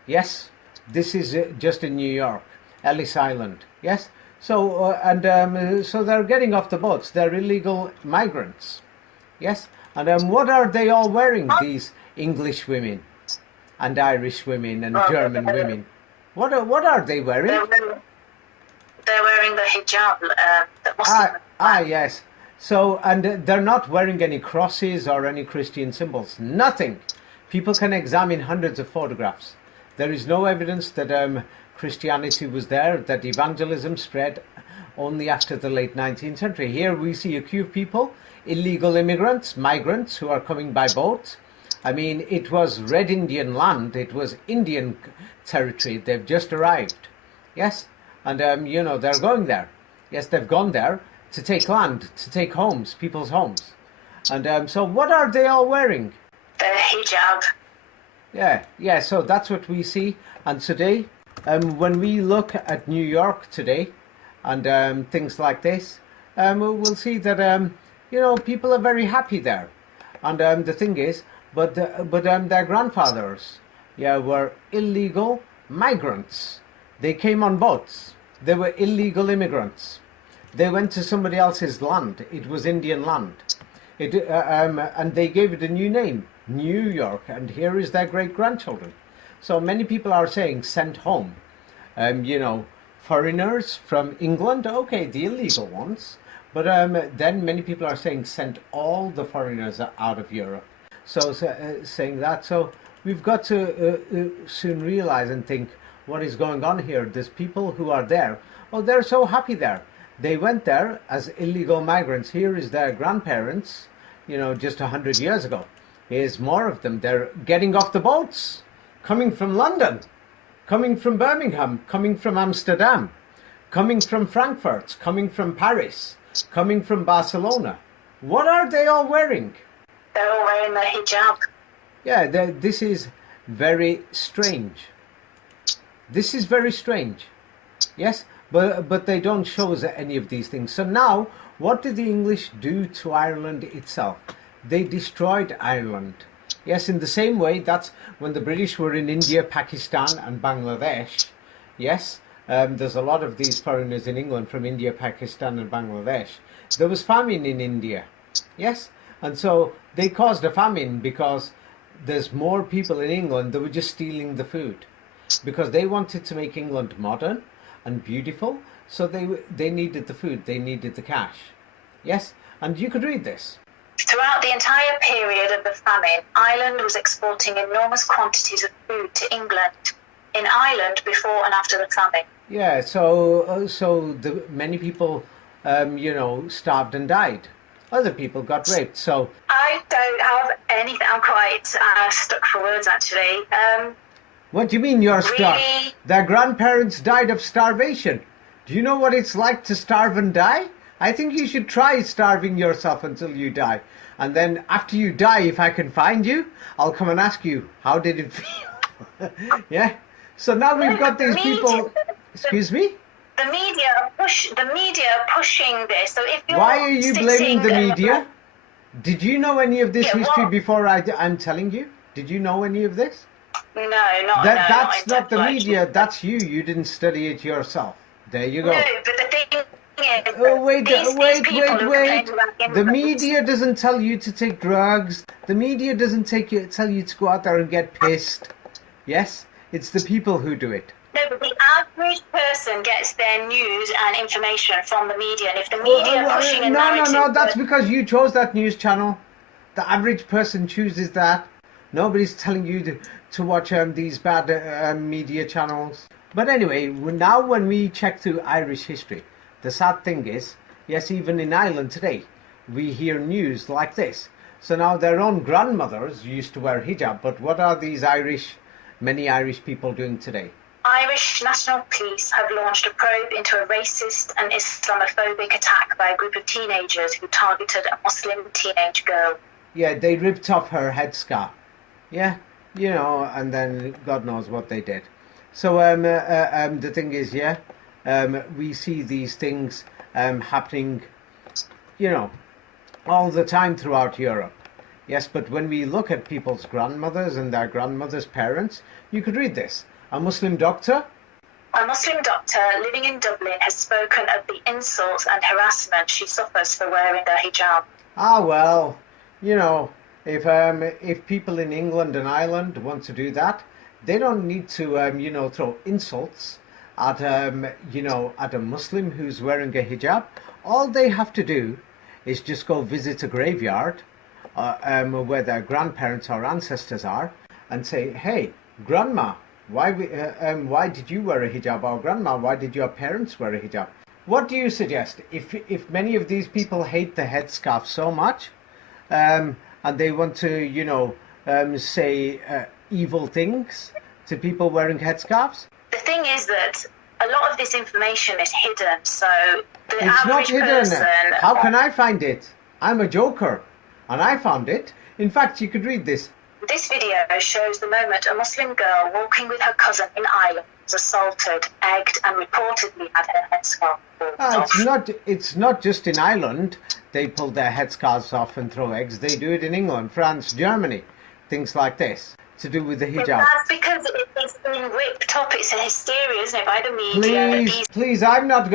Yes, this is just in New York, Ellis Island. Yes, so so they're getting off the boats. They're illegal migrants. Yes, and what are they all wearing? These English women, and Irish women, and German women. What are they wearing? They're wearing the hijab. The Muslim. Yes. So, and they're not wearing any crosses or any Christian symbols. Nothing. People can examine hundreds of photographs. There is no evidence that Christianity was there, that evangelism spread only after the late 19th century. Here we see a few people, illegal immigrants, migrants who are coming by boat. I mean, it was Red Indian land. It was Indian territory. They've just arrived. Yes. And, you know, they're going there. Yes, they've gone there to take land, to take homes, people's homes. And so what are they all wearing? The hijab. Yeah, so that's what we see. And today, when we look at New York today and things like this, we'll see that, you know, people are very happy there. And the thing is, but their grandfathers, yeah, were illegal migrants. They came on boats. They were illegal immigrants. They went to somebody else's land. It was Indian land. And they gave it a new name, New York. And here is their great grandchildren. So many people are saying sent home. Foreigners from England, okay, the illegal ones. But then many people are saying sent all the foreigners out of Europe. So saying that. So we've got to soon realize and think what is going on here. There's people who are there. Oh, they're so happy there. They went there as illegal migrants. Here is their grandparents, just 100 years ago. Here's more of them. They're getting off the boats, coming from London, coming from Birmingham, coming from Amsterdam, coming from Frankfurt, coming from Paris, coming from Barcelona. What are they all wearing? They're all wearing the hijab. Yeah, this is very strange. This is very strange. Yes, but they don't show us any of these things. So now, what did the English do to Ireland itself? They destroyed Ireland. Yes, in the same way, that's when the British were in India, Pakistan and Bangladesh. Yes, there's a lot of these foreigners in England from India, Pakistan and Bangladesh. There was famine in India. Yes, and so they caused a famine because there's more people in England that were just stealing the food. Because they wanted to make England modern and beautiful, so they needed the food, they needed the cash. Yes, and you could read this. Throughout the entire period of the famine, Ireland was exporting enormous quantities of food to England. In Ireland, before and after the famine. Yeah, so many people, starved and died. Other people got raped. So I don't have anything. I'm quite stuck for words, actually. What do you mean you're stuck? Really? Their grandparents died of starvation. Do you know what it's like to starve and die? I think you should try starving yourself until you die. And then after you die, if I can find you, I'll come and ask you, how did it feel? Yeah? So now we've got these people... Excuse me? The media are pushing this. So if you're Why are you blaming the media? Did you know any of this history before I'm telling you? Did you know any of this? No, not That's not the media. That's you. You didn't study it yourself. There you go. No, but the thing is, oh, wait. The media doesn't tell you to take drugs. The media doesn't tell you to go out there and get pissed. Yes, it's the people who do it. No, but the average person gets their news and information from the media, and if the media are pushing a narrative... No, that's because you chose that news channel. The average person chooses that. Nobody's telling you to watch these bad media channels. But anyway, now when we check through Irish history, the sad thing is, yes, even in Ireland today, we hear news like this. So now their own grandmothers used to wear hijab, but what are these many Irish people doing today? Irish National Police have launched a probe into a racist and Islamophobic attack by a group of teenagers who targeted a Muslim teenage girl. Yeah, they ripped off her headscarf. Yeah, and then God knows what they did. So the thing is, we see these things happening, all the time throughout Europe. Yes, but when we look at people's grandmothers and their grandmothers' parents, you could read this. A Muslim doctor? A Muslim doctor living in Dublin has spoken of the insults and harassment she suffers for wearing a hijab. Ah, well, if people in England and Ireland want to do that, they don't need to, throw insults at, at a Muslim who's wearing a hijab. All they have to do is just go visit a graveyard where their grandparents or ancestors are and say, hey, grandma, why did you wear a hijab? Or grandma, why did your parents wear a hijab? What do you suggest? If many of these people hate the headscarf so much, and they want to, say evil things to people wearing headscarves? The thing is that a lot of this information is hidden, so the it's average not hidden. person... How can I find it? I'm a joker, and I found it. In fact, you could read this. This video shows the moment a Muslim girl walking with her cousin in Ireland was assaulted, egged, and reportedly had her headscarf pulled off. It's not just in Ireland they pull their headscarves off and throw eggs. They do it in England, France, Germany, things like this, to do with the hijab. That's because it's been whipped up. It's a hysteria, isn't it, by the media? Please, I'm not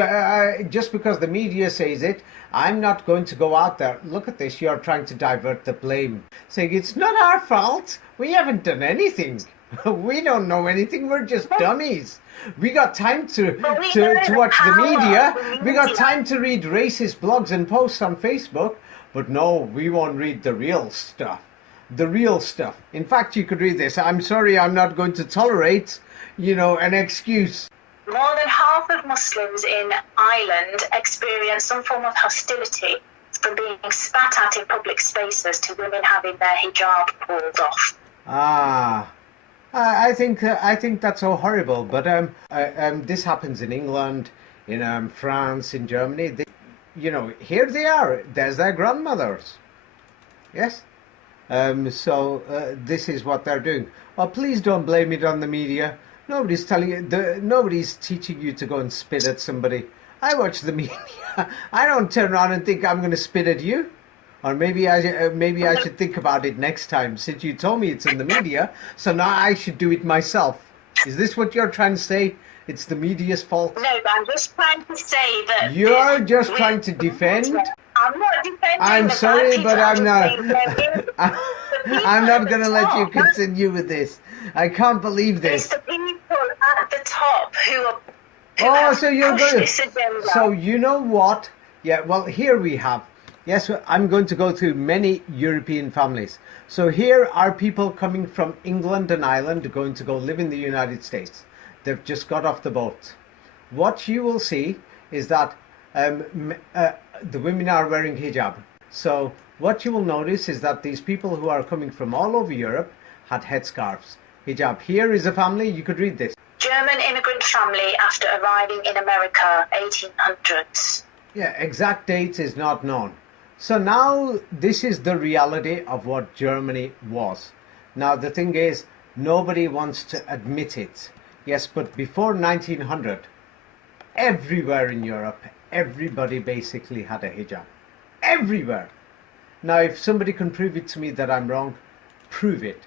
just because the media says it, I'm not going to go out there. Look at this, you're trying to divert the blame, saying it's not our fault, we haven't done anything. We don't know anything, we're just dummies. We got time to watch the media, we got time to read racist blogs and posts on Facebook, but no, we won't read the real stuff. The real stuff. In fact, you could read this. I'm sorry, I'm not going to tolerate, an excuse. More than half of Muslims in Ireland experience some form of hostility from being spat at in public spaces to women having their hijab pulled off. I think that's so horrible. But this happens in England, in France, in Germany. Here they are. There's their grandmothers. Yes. So this is what they're doing. Oh, please don't blame it on the media. Nobody's telling you. Nobody's teaching you to go and spit at somebody. I watch the media. I don't turn around and think I'm going to spit at you. Or maybe I should think about it next time. Since you told me it's in the media, so now I should do it myself. Is this what you're trying to say? It's the media's fault? No, but I'm just trying to say that... You're just trying to defend? I'm not defending. I'm sorry, but I'm not. I'm not going to let you continue with this. I can't believe this. It's the people at the top who are... So you're going to... So you know what? Yeah, well, here we have... Yes, I'm going to go through many European families. So here are people coming from England and Ireland going to go live in the United States. They've just got off the boat. What you will see is that the women are wearing hijab. So what you will notice is that these people who are coming from all over Europe had headscarves. Hijab. Here is a family. You could read this. German immigrant family after arriving in America, 1800s. Yeah, exact date is not known. So now this is the reality of what Germany was. Now the thing is, nobody wants to admit it. Yes, but before 1900, everywhere in Europe, everybody basically had a hijab. Everywhere. Now if somebody can prove it to me that I'm wrong, prove it.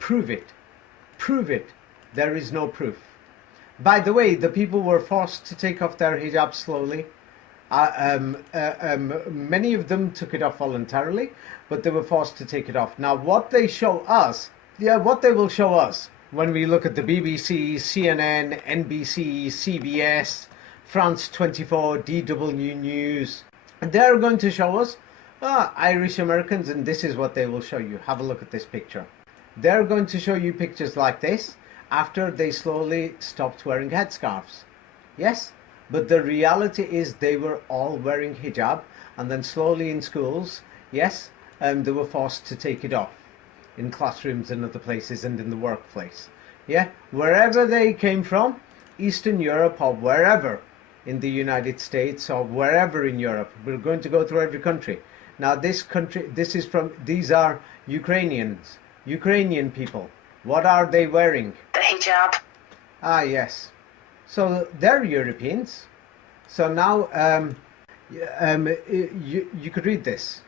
Prove it. Prove it. There is no proof. By the way, the people were forced to take off their hijab slowly. Many of them took it off voluntarily, but they were forced to take it off. Now what they show us, what they will show us when we look at the BBC, CNN, NBC, CBS, France 24, DW News, they're going to show us Irish Americans, and this is what they will show you. Have a look at this picture. They're going to show you pictures like this after they slowly stopped wearing headscarves. Yes? But the reality is they were all wearing hijab, and then slowly in schools, yes, they were forced to take it off in classrooms and other places and in the workplace. Yeah, wherever they came from, Eastern Europe or wherever in the United States or wherever in Europe. We're going to go through every country. Now these are Ukrainians, Ukrainian people. What are they wearing? The hijab. Ah, yes. So they're Europeans. So now you could read this.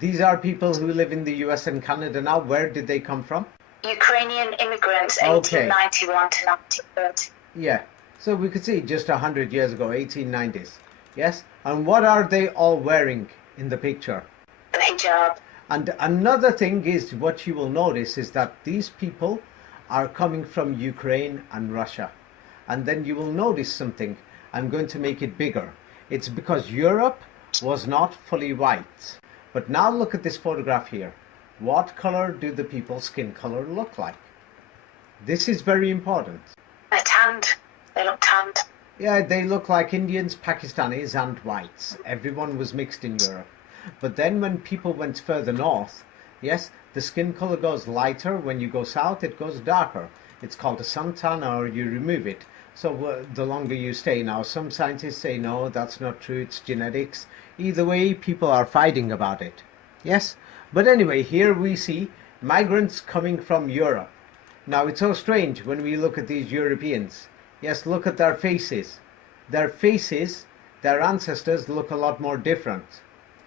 These are people who live in the US and Canada now. Where did they come from? Ukrainian immigrants, Okay. 1891 to 1930. Yeah. So we could see just 100 years ago, 1890s. Yes? And what are they all wearing in the picture? The hijab. And another thing is, what you will notice is that these people are coming from Ukraine and Russia. And then you will notice something. I'm going to make it bigger. It's because Europe was not fully white. But now look at this photograph here. What color do the people's skin color look like? This is very important. They're tanned. They look tanned. Yeah, they look like Indians, Pakistanis and whites. Everyone was mixed in Europe. But then when people went further north, yes, the skin color goes lighter. When you go south, it goes darker. It's called a suntan, or you remove it. So the longer you stay. Now, some scientists say, no, that's not true. It's genetics. Either way, people are fighting about it. Yes? But anyway, here we see migrants coming from Europe. Now it's so strange when we look at these Europeans. Yes, look at their faces. Their faces, their ancestors look a lot more different.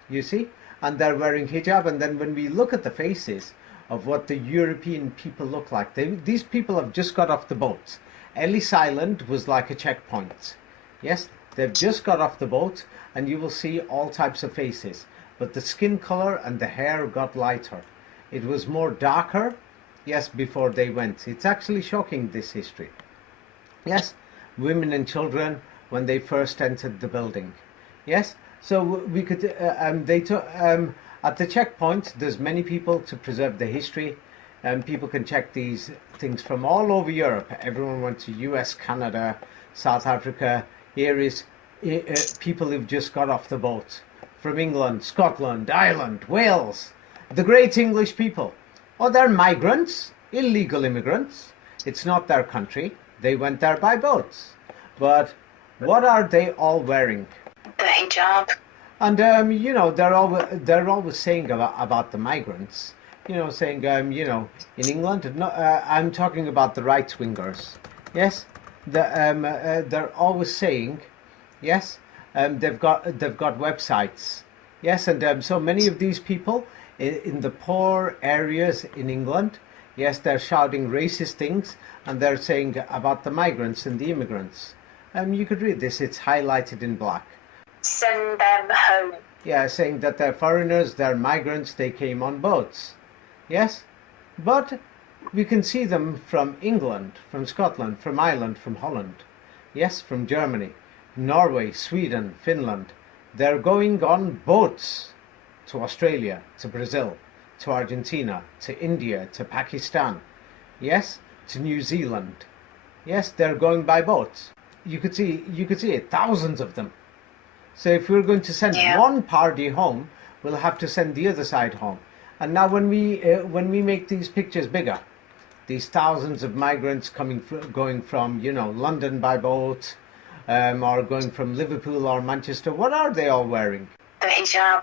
You see? And they're wearing hijab, and then when we look at the faces of what the European people look like, these people have just got off the boat. Ellis Island was like a checkpoint. Yes, they've just got off the boat, and you will see all types of faces. But the skin color and the hair got lighter. It was more darker, yes, before they went. It's actually shocking, this history. Yes, women and children when they first entered the building. Yes, so we could, at the checkpoint, there's many people to preserve the history. People can check these things from all over Europe. Everyone went to US, Canada, South Africa. Here is people who've just got off the boat from England, Scotland, Ireland, Wales. The great English people. Oh, they're migrants, illegal immigrants. It's not their country. They went there by boats. But what are they all wearing? The hijab. And, you know, they're always saying about the migrants, you know, saying, you know, in England, no, I'm talking about the right-wingers, yes? They're always saying, yes, they've got websites, yes, and so many of these people in the poor areas in England, yes, they're shouting racist things, and they're saying about the migrants and the immigrants. You could read this, it's highlighted in black. Send them home. Yeah, saying that they're foreigners, they're migrants, they came on boats. Yes? But we can see them from England, from Scotland, from Ireland, from Holland. Yes, from Germany, Norway, Sweden, Finland. They're going on boats to Australia, to Brazil, to Argentina, to India, to Pakistan. Yes? To New Zealand. Yes, they're going by boats. You could see it, thousands of them. So if we're going to send one party home, we'll have to send the other side home. And now when we make these pictures bigger, these thousands of migrants going from, you know, London by boat, or going from Liverpool or Manchester, what are they all wearing? The hijab.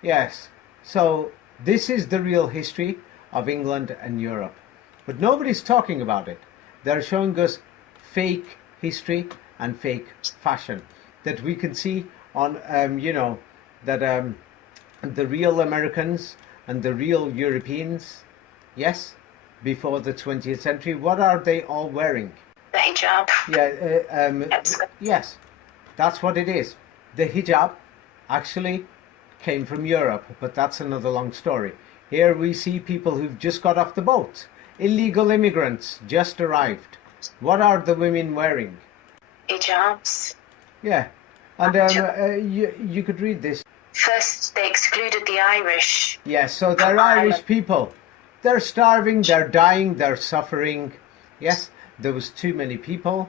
Yes. So this is the real history of England and Europe. But nobody's talking about it. They're showing us fake history and fake fashion that we can see on, you know, that the real Americans and the real Europeans, yes, before the 20th century, what are they all wearing? The hijab. Yeah, yes, that's what it is. The hijab actually came from Europe, but that's another long story. Here we see people who've just got off the boat. Illegal immigrants just arrived. What are the women wearing? Hijabs. Yeah, and you could read this. First, they excluded the Irish. Yes, so they're Irish people. They're starving, they're dying, they're suffering. Yes, there was too many people.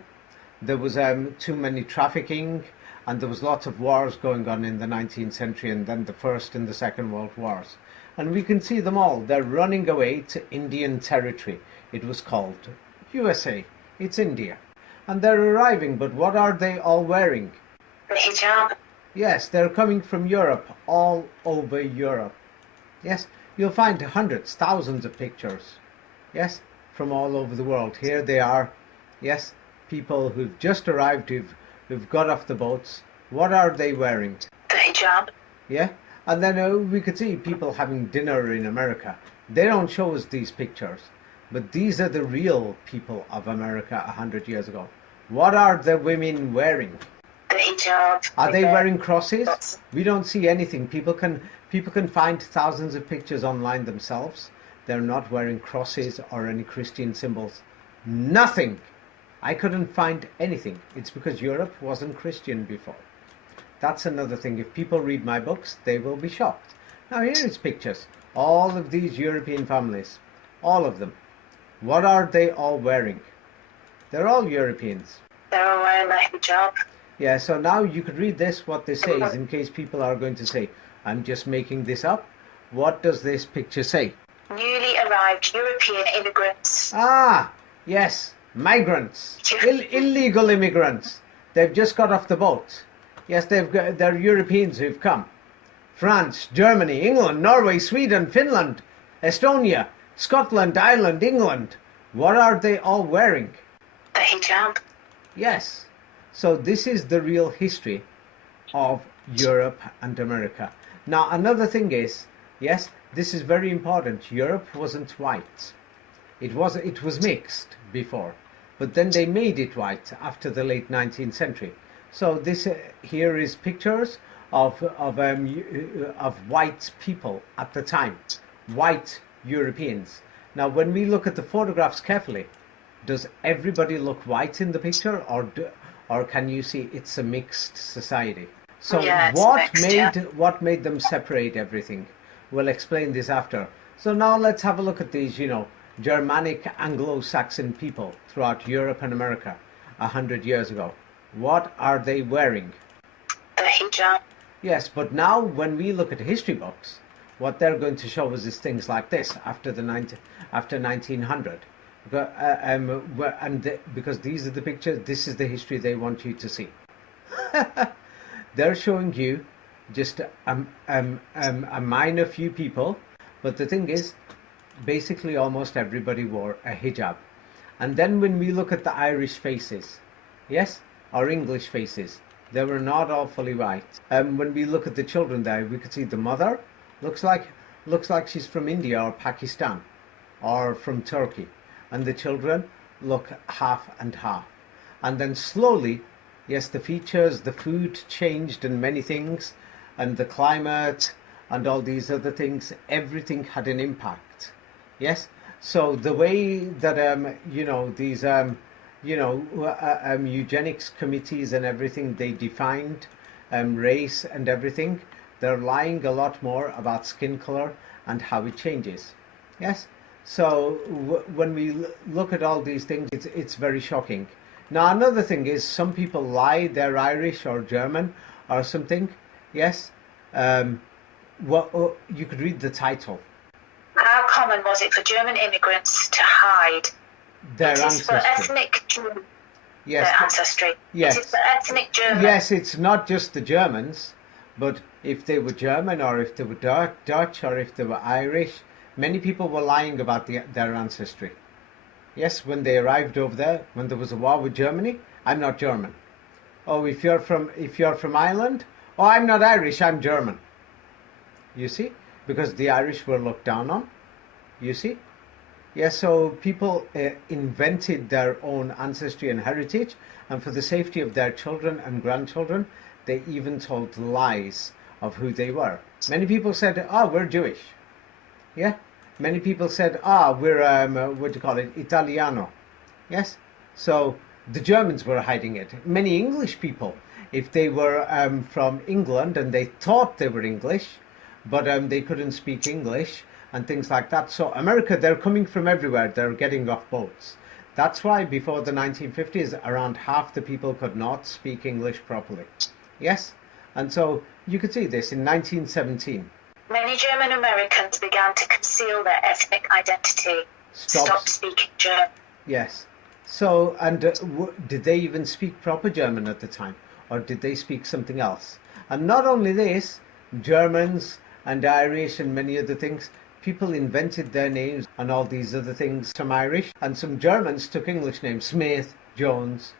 There was too many trafficking, and there was lots of wars going on in the 19th century, and then the First and the Second World Wars. And we can see them all. They're running away to Indian territory. It was called USA. It's India. And they're arriving, but what are they all wearing? The hijab. Yes, they're coming from Europe, all over Europe. Yes, you'll find hundreds, thousands of pictures. Yes, from all over the world. Here they are. Yes, people who've just arrived, who've got off the boats. What are they wearing? The hijab. Yeah, and then we could see people having dinner in America. They don't show us these pictures, but these are the real people of America 100 years ago. What are the women wearing? The hijab. Are they wearing crosses? We don't see anything. People can find thousands of pictures online themselves. They're not wearing crosses or any Christian symbols. Nothing. I couldn't find anything. It's because Europe wasn't Christian before. That's another thing. If people read my books, they will be shocked. Now here is pictures. All of these European families. All of them. What are they all wearing? They're all Europeans. They're all wearing the hijab. Yeah, so now you could read this, what this says, in case people are going to say, I'm just making this up. What does this picture say? Newly arrived European immigrants. Ah, yes, migrants, illegal immigrants. They've just got off the boat. Yes, they're Europeans who've come. France, Germany, England, Norway, Sweden, Finland, Estonia, Scotland, Ireland, England. What are they all wearing? The hijab. Yes. So this is the real history of Europe and America. Now, another thing is, yes, this is very important. Europe wasn't white. It was mixed before, but then they made it white after the late 19th century. So this here is pictures of white people at the time, white Europeans. Now, when we look at the photographs carefully, does everybody look white in the picture, or can you see it's a mixed society? So Yeah, what made them separate everything? We'll explain this after. So now let's have a look at these, Germanic Anglo-Saxon people throughout Europe and America 100 years ago. What are they wearing? The hijab. Yes, but now when we look at history books, what they're going to show us is things like this after 1900. Because these are the pictures, this is the history they want you to see. They're showing you just a minor few people, but the thing is, basically almost everybody wore a hijab. And then when we look at the Irish faces, yes, or English faces, they were not all fully white. When we look at the children there, we could see the mother looks like she's from India or Pakistan or from Turkey, and the children look half and half. And then slowly, yes, the features, the food changed and many things, and the climate and all these other things, everything had an impact. Yes, so the way that these eugenics committees and everything, they defined race and everything, they're lying a lot more about skin color and how it changes. Yes, so when we look at all these things, it's very shocking. Now, another thing is, some people lie they're Irish or German or something. Yes, you could read the title. How common was it for German immigrants to hide Their it is ancestry. for ethnic German, Yes. their ancestry? Yes. It is for ethnic German. Yes, it's not just the Germans, but if they were German or if they were Dutch or if they were Irish, many people were lying about their ancestry. Yes, when they arrived over there, when there was a war with Germany, I'm not German. Oh, if you're from Ireland, oh, I'm not Irish, I'm German. You see, because the Irish were looked down on. You see, yes. So people invented their own ancestry and heritage, and for the safety of their children and grandchildren, they even told lies of who they were. Many people said, "Ah, we're Jewish." Yeah. Many people said, we're, what do you call it, Italiano. Yes? So the Germans were hiding it. Many English people, if they were from England and they thought they were English, but they couldn't speak English and things like that. So America, they're coming from everywhere. They're getting off boats. That's why before the 1950s, around half the people could not speak English properly. Yes? And so you could see this in 1917. Many German Americans began to conceal their ethnic identity, stop speaking German. Yes. So, and did they even speak proper German at the time? Or did they speak something else? And not only this, Germans and Irish and many other things, people invented their names and all these other things. Some Irish and some Germans took English names, Smith, Jones,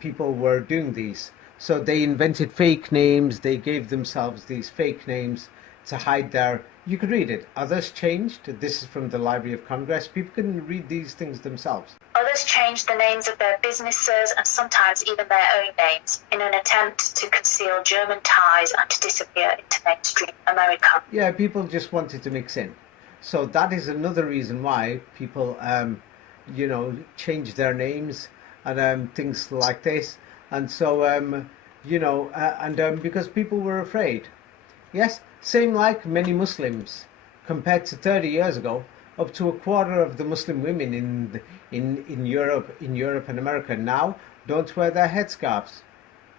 people were doing these. So they invented fake names, they gave themselves these fake names to hide their, you could read it. Others changed. This is from the Library of Congress. People can read these things themselves. Others changed the names of their businesses and sometimes even their own names in an attempt to conceal German ties and to disappear into mainstream America. Yeah, people just wanted to mix in. So that is another reason why people, change their names and things like this. And so, because people were afraid. Yes, same like many Muslims. Compared to 30 years ago, up to a quarter of the Muslim women in Europe and America now don't wear their headscarves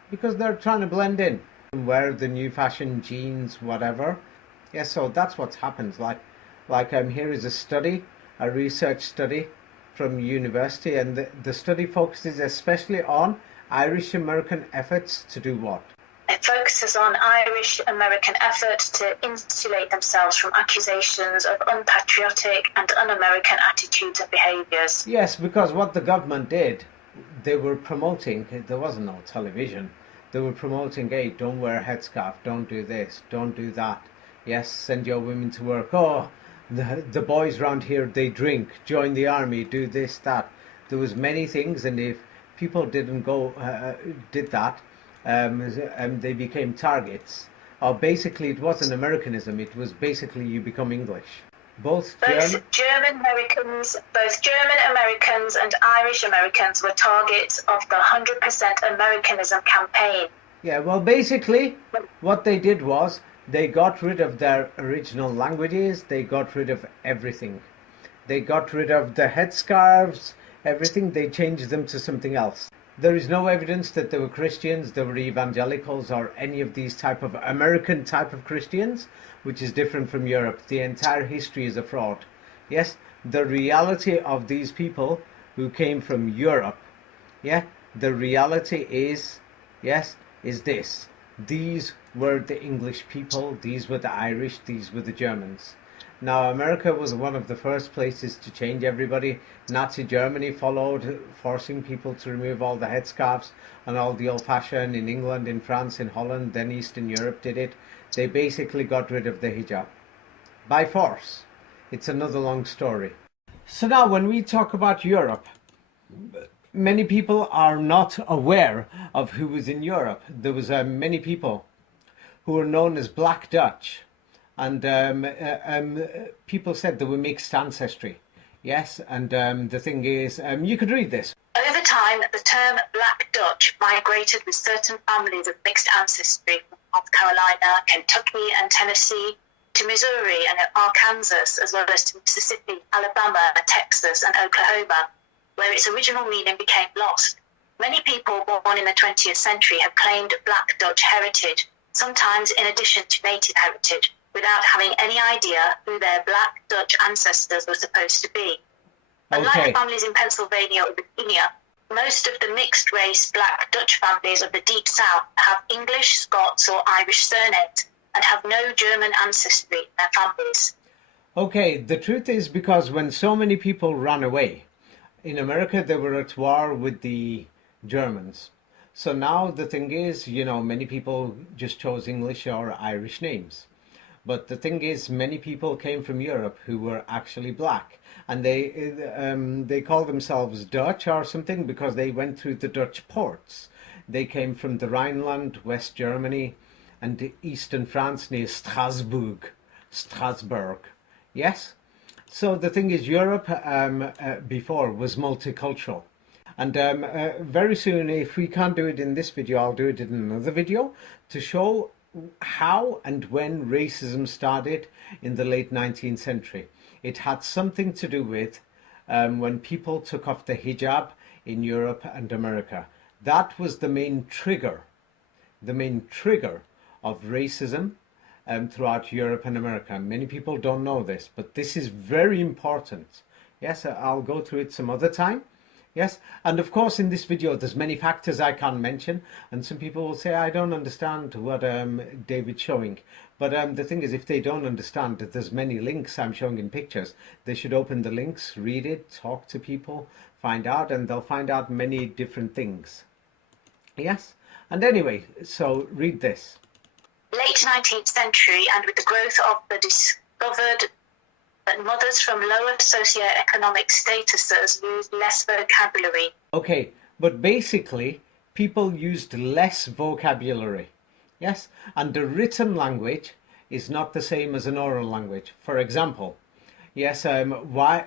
because they're trying to blend in and wear the new fashion jeans, whatever. Yes, so that's what's happened. Like here is a study, a research study from university, and the study focuses especially on Irish American efforts to do what? It focuses on Irish American effort to insulate themselves from accusations of unpatriotic and un-American attitudes and behaviours. Yes, because what the government did, they were promoting, there wasn't no television, they were promoting, hey, don't wear a headscarf, don't do this, don't do that. Yes, send your women to work. Oh, the boys round here, they drink, join the army, do this, that. There was many things, and if people didn't go, did that, they became targets. Or basically, it wasn't Americanism, it was basically you become English. Both German Americans and Irish Americans were targets of the 100% Americanism campaign. Yeah, well, basically, what they did was they got rid of their original languages, they got rid of everything. They got rid of the headscarves, everything, they changed them to something else. There is no evidence that they were Christians, they were evangelicals, or any of these type of American type of Christians, which is different from Europe. The entire history is a fraud. Yes, the reality of these people who came from Europe, yeah, the reality is, yes, is this. These were the English people, these were the Irish, these were the Germans. Now, America was one of the first places to change everybody. Nazi Germany followed, forcing people to remove all the headscarves and all the old-fashioned in England, in France, in Holland, then Eastern Europe did it. They basically got rid of the hijab. By force. It's another long story. So now when we talk about Europe, many people are not aware of who was in Europe. There was many people who were known as Black Dutch. And people said they were mixed ancestry. Yes, and the thing is, you could read this. Over time, the term Black Dutch migrated with certain families of mixed ancestry from North Carolina, Kentucky and Tennessee to Missouri and Arkansas, as well as to Mississippi, Alabama, Texas and Oklahoma, where its original meaning became lost. Many people born in the 20th century have claimed Black Dutch heritage, sometimes in addition to native heritage, without having any idea who their Black Dutch ancestors were supposed to be. Unlike families in Pennsylvania or Virginia, most of the mixed-race Black Dutch families of the Deep South have English, Scots or Irish surnames and have no German ancestry in their families. Okay, the truth is because when so many people ran away, in America they were at war with the Germans. So now the thing is, you know, many people just chose English or Irish names. But the thing is, many people came from Europe who were actually black, and they call themselves Dutch or something because they went through the Dutch ports. They came from the Rhineland, West Germany, and eastern France near Strasbourg. Yes. So the thing is, Europe before was multicultural. And very soon, if we can't do it in this video, I'll do it in another video to show how and when racism started in the late 19th century. It had something to do with when people took off the hijab in Europe and America. That was the main trigger of racism throughout Europe and America. Many people don't know this, but this is very important. Yes, I'll go through it some other time. Yes, and of course in this video there's many factors I can't mention, and some people will say I don't understand what David's showing. But the thing is, if they don't understand that there's many links I'm showing in pictures, they should open the links, read it, talk to people, find out, and they'll find out many different things. Yes, and anyway, so read this. Late 19th century, and with the growth of the discovered that mothers from lower socioeconomic statuses used less vocabulary. Okay, but basically, people used less vocabulary. Yes, and the written language is not the same as an oral language. For example, yes, why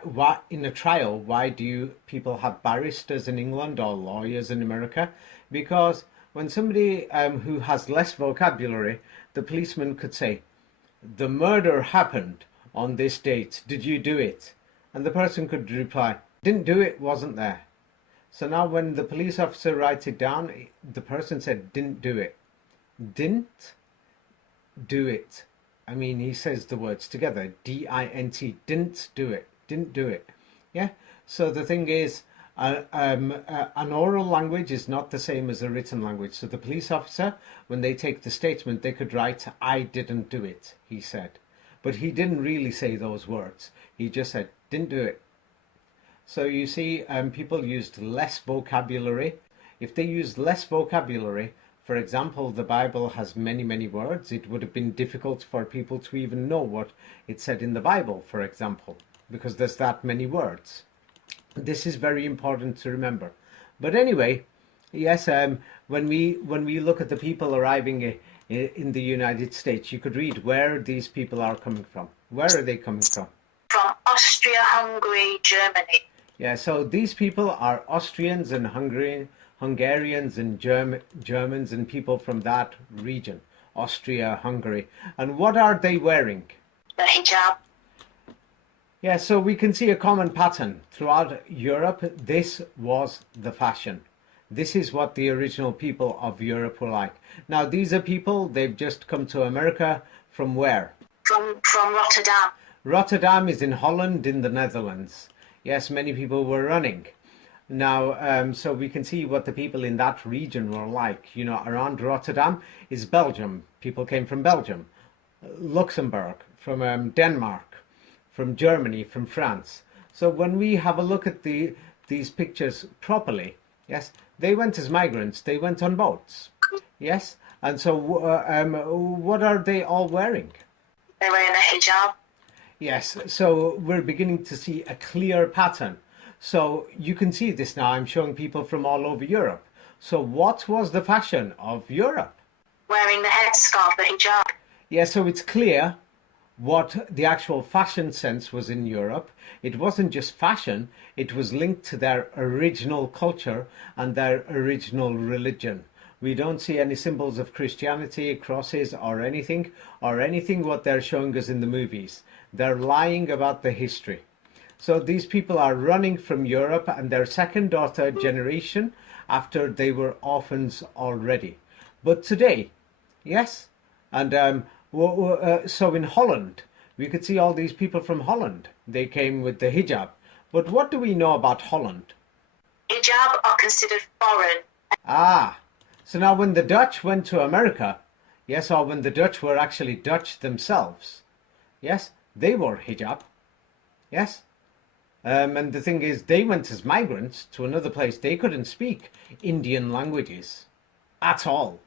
in a trial, why do people have barristers in England or lawyers in America? Because when somebody who has less vocabulary, the policeman could say, the murder happened on this date, did you do it? And the person could reply, didn't do it, wasn't there. So now when the police officer writes it down, the person said, didn't do it. Didn't do it. I mean, he says the words together, D-I-N-T, didn't do it, didn't do it. Yeah, so the thing is, An oral language is not the same as a written language. So the police officer, when they take the statement, they could write, "I didn't do it," he said. But he didn't really say those words. He just said, "Didn't do it." So you see, people used less vocabulary. If they used less vocabulary, for example, the Bible has many, many words. It would have been difficult for people to even know what it said in the Bible, for example, because there's that many words. This is very important to remember. But anyway, yes, when we look at the people arriving in the United States, you could read where these people are coming from. Where are they coming from? From Austria, Hungary, Germany. Yeah, so these people are Austrians and Hungarians and Germans and people from that region, Austria, Hungary. And what are they wearing? The hijab. Yeah, so we can see a common pattern throughout Europe. This was the fashion. This is what the original people of Europe were like. Now, these are people, they've just come to America from where? From Rotterdam. Rotterdam is in Holland, in the Netherlands. Yes, many people were running. Now, so we can see what the people in that region were like. You know, around Rotterdam is Belgium. People came from Belgium, Luxembourg, from Denmark, from Germany, from France. So when we have a look at these pictures properly, yes, they went as migrants. They went on boats. Yes, and so what are they all wearing? They're wearing a hijab. Yes, so we're beginning to see a clear pattern. So you can see this now. I'm showing people from all over Europe. So what was the fashion of Europe? Wearing the headscarf, the hijab. Yeah, so it's clear what the actual fashion sense was in Europe. It wasn't just fashion, it was linked to their original culture and their original religion. We don't see any symbols of Christianity, crosses or anything what they're showing us in the movies. They're lying about the history. So these people are running from Europe and they're second or third generation after they were orphans already. But today, yes, and so in Holland, we could see all these people from Holland. They came with the hijab. But what do we know about Holland? Hijab are considered foreign. Ah, so now when the Dutch went to America, yes, or when the Dutch were actually Dutch themselves, yes, they wore hijab, yes. And the thing is, they went as migrants to another place. They couldn't speak Indian languages at all,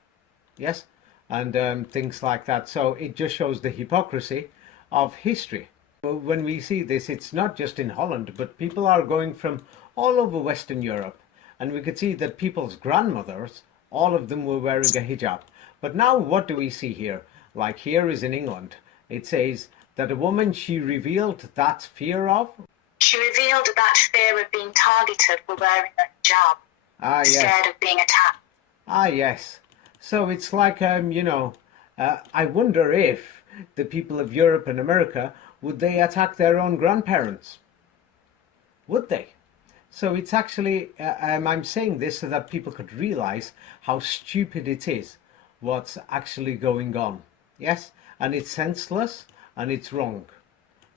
yes, and things like that. So it just shows the hypocrisy of history. When we see this, it's not just in Holland, but people are going from all over Western Europe. And we could see that people's grandmothers, all of them were wearing a hijab. But now what do we see here? Like here is in England. It says that a woman, she revealed that fear of? She revealed that fear of being targeted for wearing a hijab. Yes. Scared of being attacked. Yes. So it's like, I wonder if the people of Europe and America, would they attack their own grandparents? Would they? So it's actually, I'm saying this so that people could realize how stupid it is, what's actually going on. Yes? And it's senseless and it's wrong.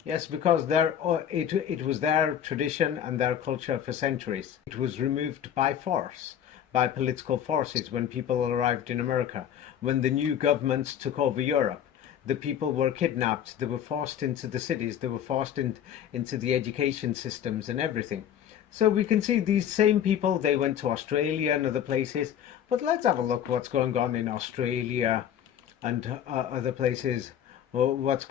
Yes, because it was their tradition and their culture for centuries. It was removed by force, by political forces when people arrived in America. When the new governments took over Europe, the people were kidnapped, they were forced into the cities, they were forced into the education systems and everything. So we can see these same people, they went to Australia and other places. But let's have a look what's going on in Australia and other places. What's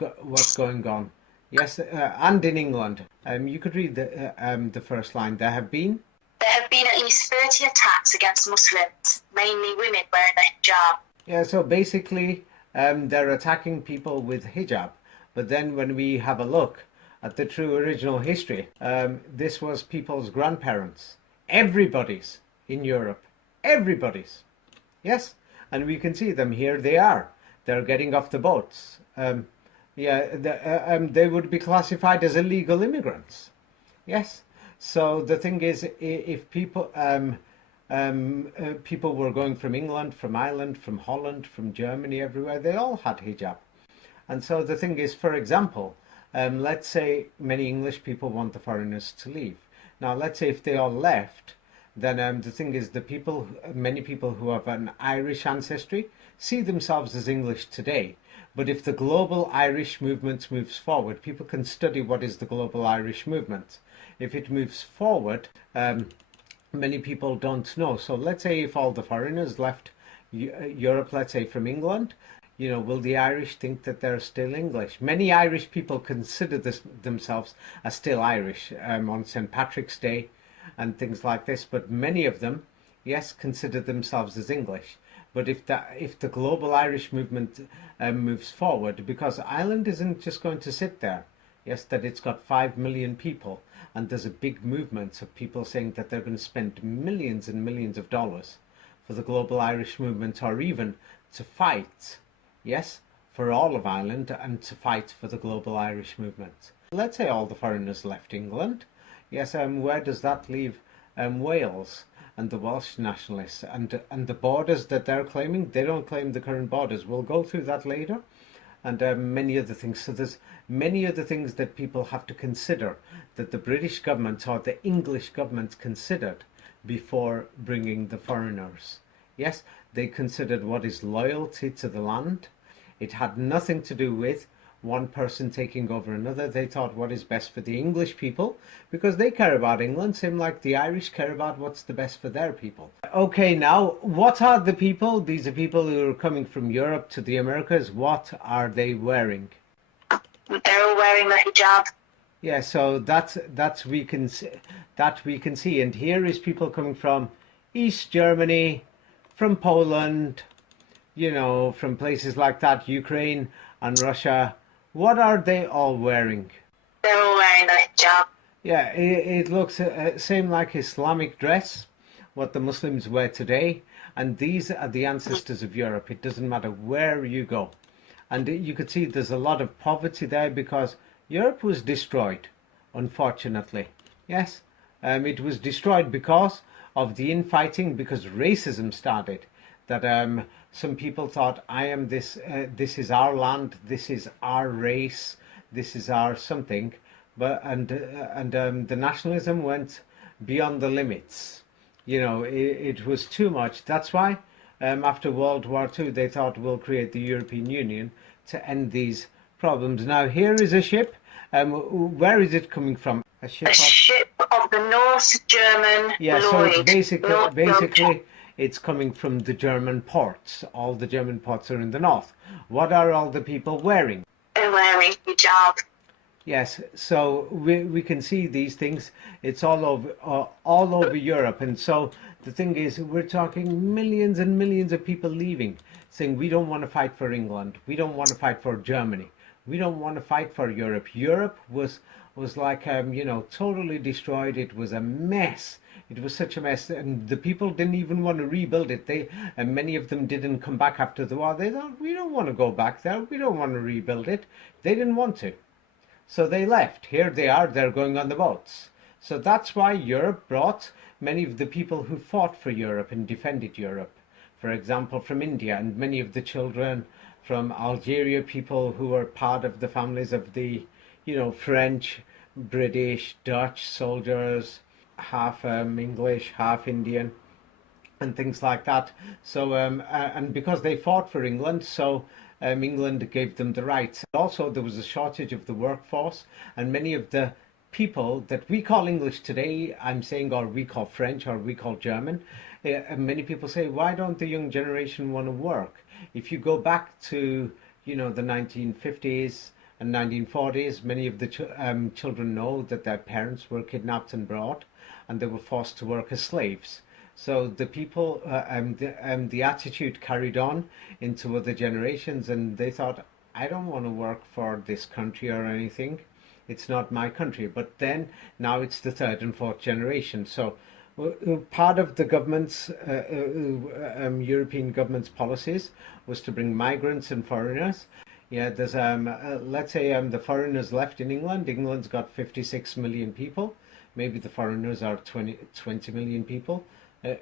going on? Yes, and in England. You could read the first line. There have been at least 30 attacks against Muslims, mainly women wearing the hijab. Yeah, so basically they're attacking people with hijab. But then when we have a look at the true original history, this was people's grandparents. Everybody's in Europe. Everybody's. Yes, and we can see them here. They are. They're getting off the boats. They would be classified as illegal immigrants. Yes. So the thing is, if people people were going from England, from Ireland, from Holland, from Germany, everywhere, they all had hijab. And so the thing is, for example, let's say many English people want the foreigners to leave. Now, let's say if they all left, then the thing is, many people who have an Irish ancestry see themselves as English today. But if the global Irish movement moves forward, people can study what is the global Irish movement. If it moves forward, many people don't know. So let's say if all the foreigners left Europe, let's say from England, will the Irish think that they're still English? Many Irish people consider themselves as still Irish on St. Patrick's Day and things like this, but many of them, yes, consider themselves as English. But if the global Irish movement moves forward, because Ireland isn't just going to sit there, yes, that it's got 5 million people, and there's a big movement of people saying that they're going to spend millions and millions of dollars for the global Irish movement, or even to fight, yes, for all of Ireland and to fight for the global Irish movement. Let's say all the foreigners left England. Yes, where does that leave Wales and the Welsh nationalists and the borders that they're claiming? They don't claim the current borders. We'll go through that later, and many other things. So there's many other things that people have to consider, that the British government or the English government considered before bringing the foreigners. Yes, they considered what is loyalty to the land. It had nothing to do with one person taking over another. They thought what is best for the English people, because they care about England, same like the Irish care about what's the best for their people. Okay, now, what are the people? These are people who are coming from Europe to the Americas. What are they wearing? They're all wearing the hijab. Yeah, so that's we can see. And here is people coming from East Germany, from Poland, from places like that, Ukraine and Russia. What are they all wearing? They're all wearing the hijab. Yeah, it looks same like Islamic dress, what the Muslims wear today. And these are the ancestors of Europe. It doesn't matter where you go. And you could see there's a lot of poverty there because Europe was destroyed, unfortunately. Yes, it was destroyed because of the infighting, because racism started. That some people thought, this is our land, this is our race, this is our something, and the nationalism went beyond the limits. It was too much. That's why after World War II they thought we'll create the European Union to end these problems. Now here is a ship. Where is it coming from? A ship of the North German Yeah, Lloyd. so it's basically it's coming from the German ports. All the German ports are in the north. What are all the people wearing? They're wearing hijab. Yes, so we can see these things. It's all over Europe, and so the thing is, we're talking millions and millions of people leaving, saying we don't want to fight for England, we don't want to fight for Germany, we don't want to fight for Europe. Europe was like totally destroyed. It was a mess. It was such a mess, and the people didn't even want to rebuild it. And many of them didn't come back after the war. They thought, we don't want to go back there. We don't want to rebuild it. They didn't want to. So they left. Here they are. They're going on the boats. So that's why Europe brought many of the people who fought for Europe and defended Europe. For example, from India, and many of the children from Algeria, people who were part of the families of the, French, British, Dutch soldiers, half English, half Indian, and things like that. So and because they fought for England, so England gave them the rights. Also, there was a shortage of the workforce, and many of the people that we call English today, I'm saying, or we call French, or we call German, many people say, why don't the young generation want to work? If you go back to, the 1950s and 1940s, many of the children know that their parents were kidnapped and brought, and they were forced to work as slaves. So the people, the attitude carried on into other generations, and they thought, I don't want to work for this country or anything. It's not my country. But then, now it's the third and fourth generation. So part of the government's, European government's policies was to bring migrants and foreigners. Yeah, there's, let's say the foreigners left in England. England's got 56 million people. Maybe the foreigners are 20 million people.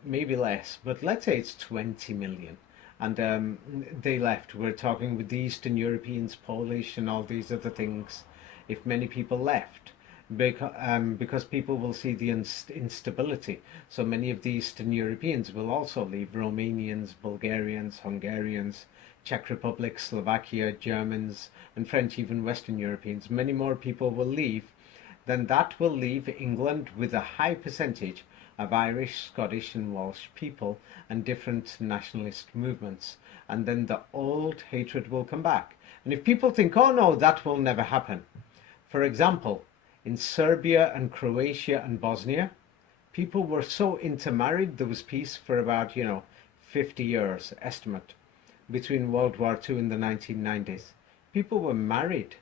Maybe less, but let's say it's 20 million. And they left. We're talking with the Eastern Europeans, Polish and all these other things. If many people left, because people will see the instability. So many of the Eastern Europeans will also leave: Romanians, Bulgarians, Hungarians, Czech Republic, Slovakia, Germans, and French, even Western Europeans. Many more people will leave. Then that will leave England with a high percentage of Irish, Scottish, and Welsh people and different nationalist movements. And then the old hatred will come back. And if people think, oh no, that will never happen. For example, in Serbia and Croatia and Bosnia, people were so intermarried, there was peace for about, 50 years, estimate, between World War II and the 1990s. People were married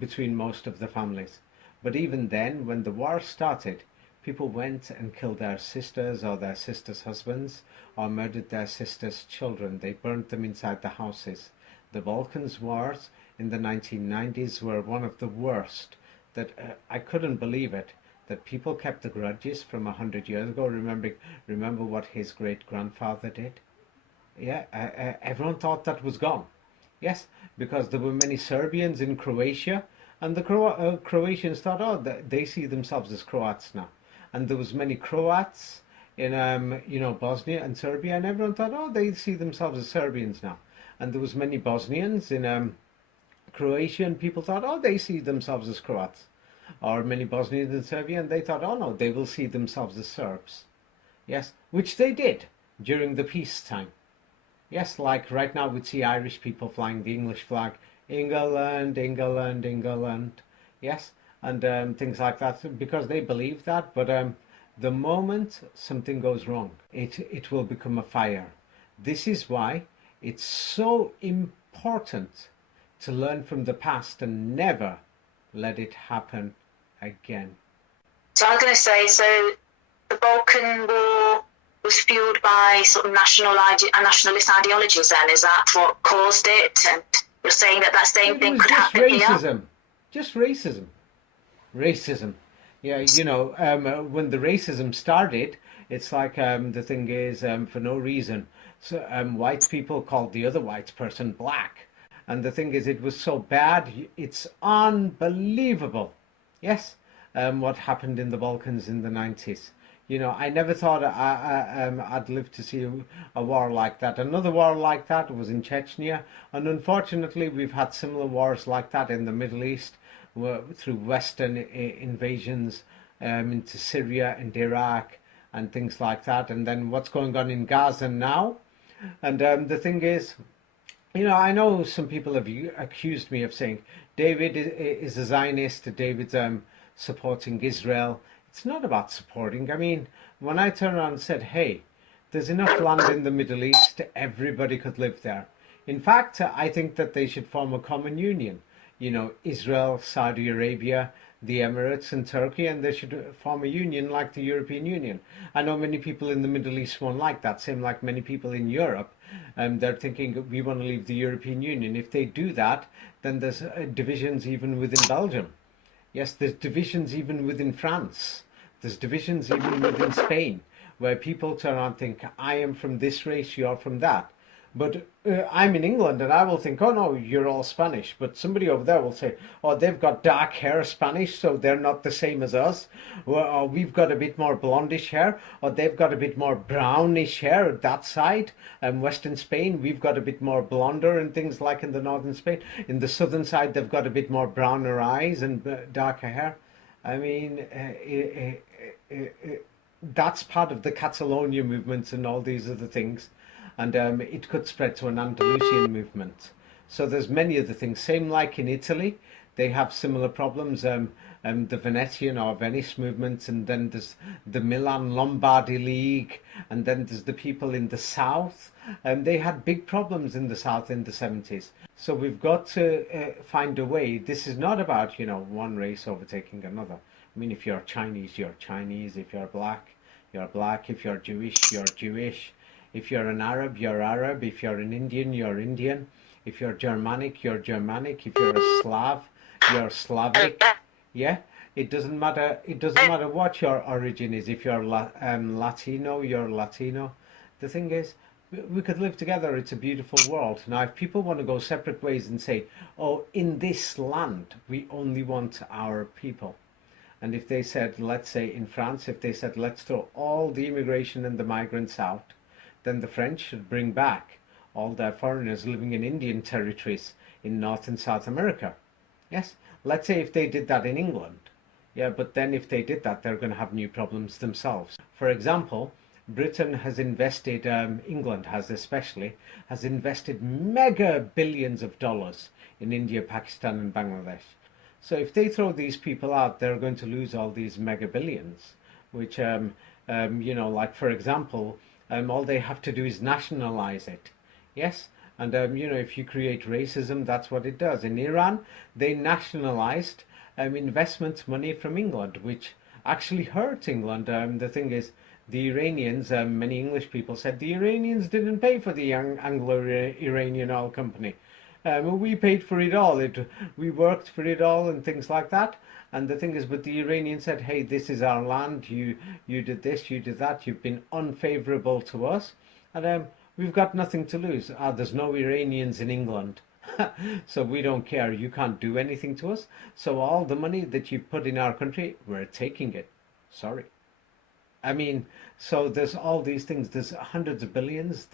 between most of the families. But even then, when the war started, people went and killed their sisters or their sisters' husbands or murdered their sisters' children. They burnt them inside the houses. The Balkans wars in the 1990s were one of the worst. That I couldn't believe it, that people kept the grudges from 100 years ago. Remember what his great-grandfather did? Yeah, everyone thought that was gone. Yes, because there were many Serbians in Croatia, and the Croatians thought, oh, they see themselves as Croats now. And there was many Croats in, Bosnia and Serbia, and everyone thought, oh, they see themselves as Serbians now. And there was many Bosnians in Croatia, and people thought, oh, they see themselves as Croats. Or many Bosnians in Serbia, and they thought, oh no, they will see themselves as Serbs. Yes, which they did during the peacetime. Yes, like right now we'd see Irish people flying the English flag, England, England, England. Yes, and things like that, because they believe that. But the moment something goes wrong, it will become a fire. This is why it's so important to learn from the past and never let it happen again. So I'm going to say, so the Balkan War was fueled by sort of nationalist ideologies then? Is that what caused it? And you're saying that same thing could happen racism. here? Just racism. Racism. Yeah, when the racism started, it's like the thing is, for no reason, so white people called the other white person black. And the thing is, it was so bad, it's unbelievable. Yes, what happened in the Balkans in the 90s. I never thought I'd live to see a war like that. Another war like that was in Chechnya. And unfortunately, we've had similar wars like that in the Middle East through Western invasions into Syria and Iraq and things like that. And then what's going on in Gaza now. And the thing is, I know some people have accused me of saying David is a Zionist, David's supporting Israel. It's not about supporting. I mean, when I turned around and said, hey, there's enough land in the Middle East, everybody could live there. In fact, I think that they should form a common union. Israel, Saudi Arabia, the Emirates and Turkey, and they should form a union like the European Union. I know many people in the Middle East won't like that, same like many people in Europe. They're thinking we want to leave the European Union. If they do that, then there's divisions even within Belgium. Yes, there's divisions even within France. There's divisions even within Spain, where people turn around and think, I am from this race, you're from that. But I'm in England and I will think, oh no, you're all Spanish. But somebody over there will say, oh, they've got dark hair Spanish, so they're not the same as us. Or we've got a bit more blondish hair, or they've got a bit more brownish hair that side. Western Spain, we've got a bit more blonder and things like in the northern Spain. In the southern side, they've got a bit more browner eyes and darker hair. I mean, that's part of the Catalonia movements and all these other things. And it could spread to an Andalusian movement. So there's many other things. Same like in Italy, they have similar problems. The Venetian or Venice movement, and then there's the Milan Lombardy League, and then there's the people in the south. They had big problems in the south in the 70s. So we've got to find a way. This is not about, one race overtaking another. I mean, if you're Chinese, you're Chinese. If you're black, you're black. If you're Jewish, you're Jewish. If you're an Arab, you're Arab. If you're an Indian, you're Indian. If you're Germanic, you're Germanic. If you're a Slav, you're Slavic. Yeah, it doesn't matter. It doesn't matter what your origin is. If you're Latino, you're Latino. The thing is, we could live together. It's a beautiful world. Now, if people want to go separate ways and say, oh, in this land, we only want our people. And if they said, let's say in France, if they said, let's throw all the immigration and the migrants out, then the French should bring back all their foreigners living in Indian territories in North and South America. Yes, let's say if they did that in England. Yeah, but then if they did that, they're going to have new problems themselves. For example, Britain has invested, England has especially, has invested mega billions of dollars in India, Pakistan and Bangladesh. So if they throw these people out, they're going to lose all these mega billions, which, like for example, all they have to do is nationalize it. Yes? And, if you create racism, that's what it does. In Iran, they nationalized investment money from England, which actually hurt England. The thing is, the Iranians, many English people said the Iranians didn't pay for the Anglo-Iranian oil company. We paid for it all. We worked for it all and things like that. And the thing is, but the Iranians said, hey, this is our land. You did this, you did that. You've been unfavorable to us. And we've got nothing to lose. There's no Iranians in England. So we don't care. You can't do anything to us. So all the money that you've put in our country, we're taking it. Sorry. I mean, so there's all these things. There's hundreds of billions.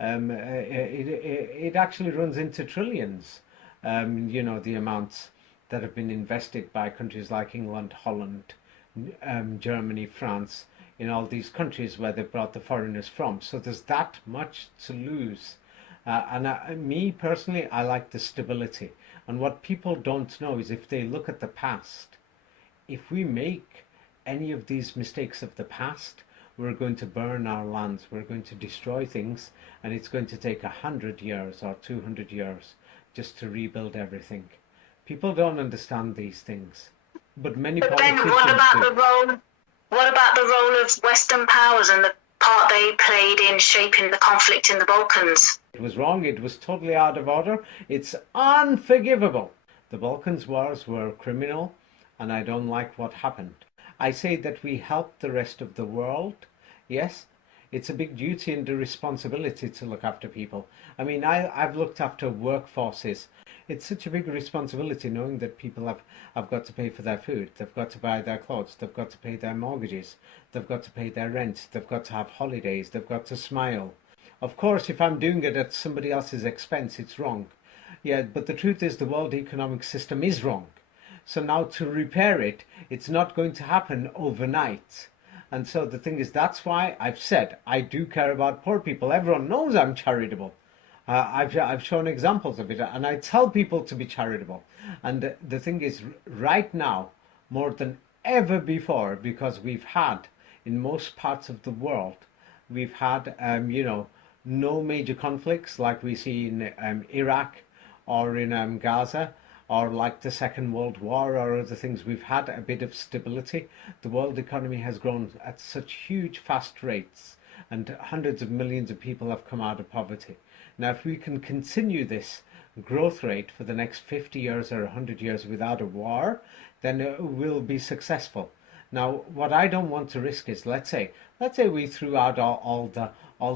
It actually runs into trillions. The amounts that have been invested by countries like England, Holland, Germany, France, in all these countries where they've brought the foreigners from. So there's that much to lose. Me personally, I like the stability. And what people don't know is if they look at the past, if we make any of these mistakes of the past, we're going to burn our lands, we're going to destroy things, and it's going to take 100 years or 200 years just to rebuild everything. People don't understand these things, but many politicians what about do. What about the role of Western powers and the part they played in shaping the conflict in the Balkans? It was wrong. It was totally out of order. It's unforgivable. The Balkans wars were criminal, and I don't like what happened. I say that we helped the rest of the world. Yes, it's a big duty and a responsibility to look after people. I mean, I've looked after workforces. It's such a big responsibility knowing that people have got to pay for their food, they've got to buy their clothes, they've got to pay their mortgages, they've got to pay their rent, they've got to have holidays, they've got to smile. Of course, if I'm doing it at somebody else's expense, it's wrong. Yeah, but the truth is the world economic system is wrong. So now to repair it, it's not going to happen overnight. And so the thing is, that's why I've said I do care about poor people. Everyone knows I'm charitable. I've shown examples of it, and I tell people to be charitable. And the thing is, right now, more than ever before, because we've had, in most parts of the world, we've had, no major conflicts like we see in Iraq or in Gaza, or like the Second World War or other things. We've had a bit of stability. The world economy has grown at such huge, fast rates, and hundreds of millions of people have come out of poverty. Now, if we can continue this growth rate for the next 50 years or 100 years without a war, then we'll be successful. Now, what I don't want to risk is, let's say we threw out all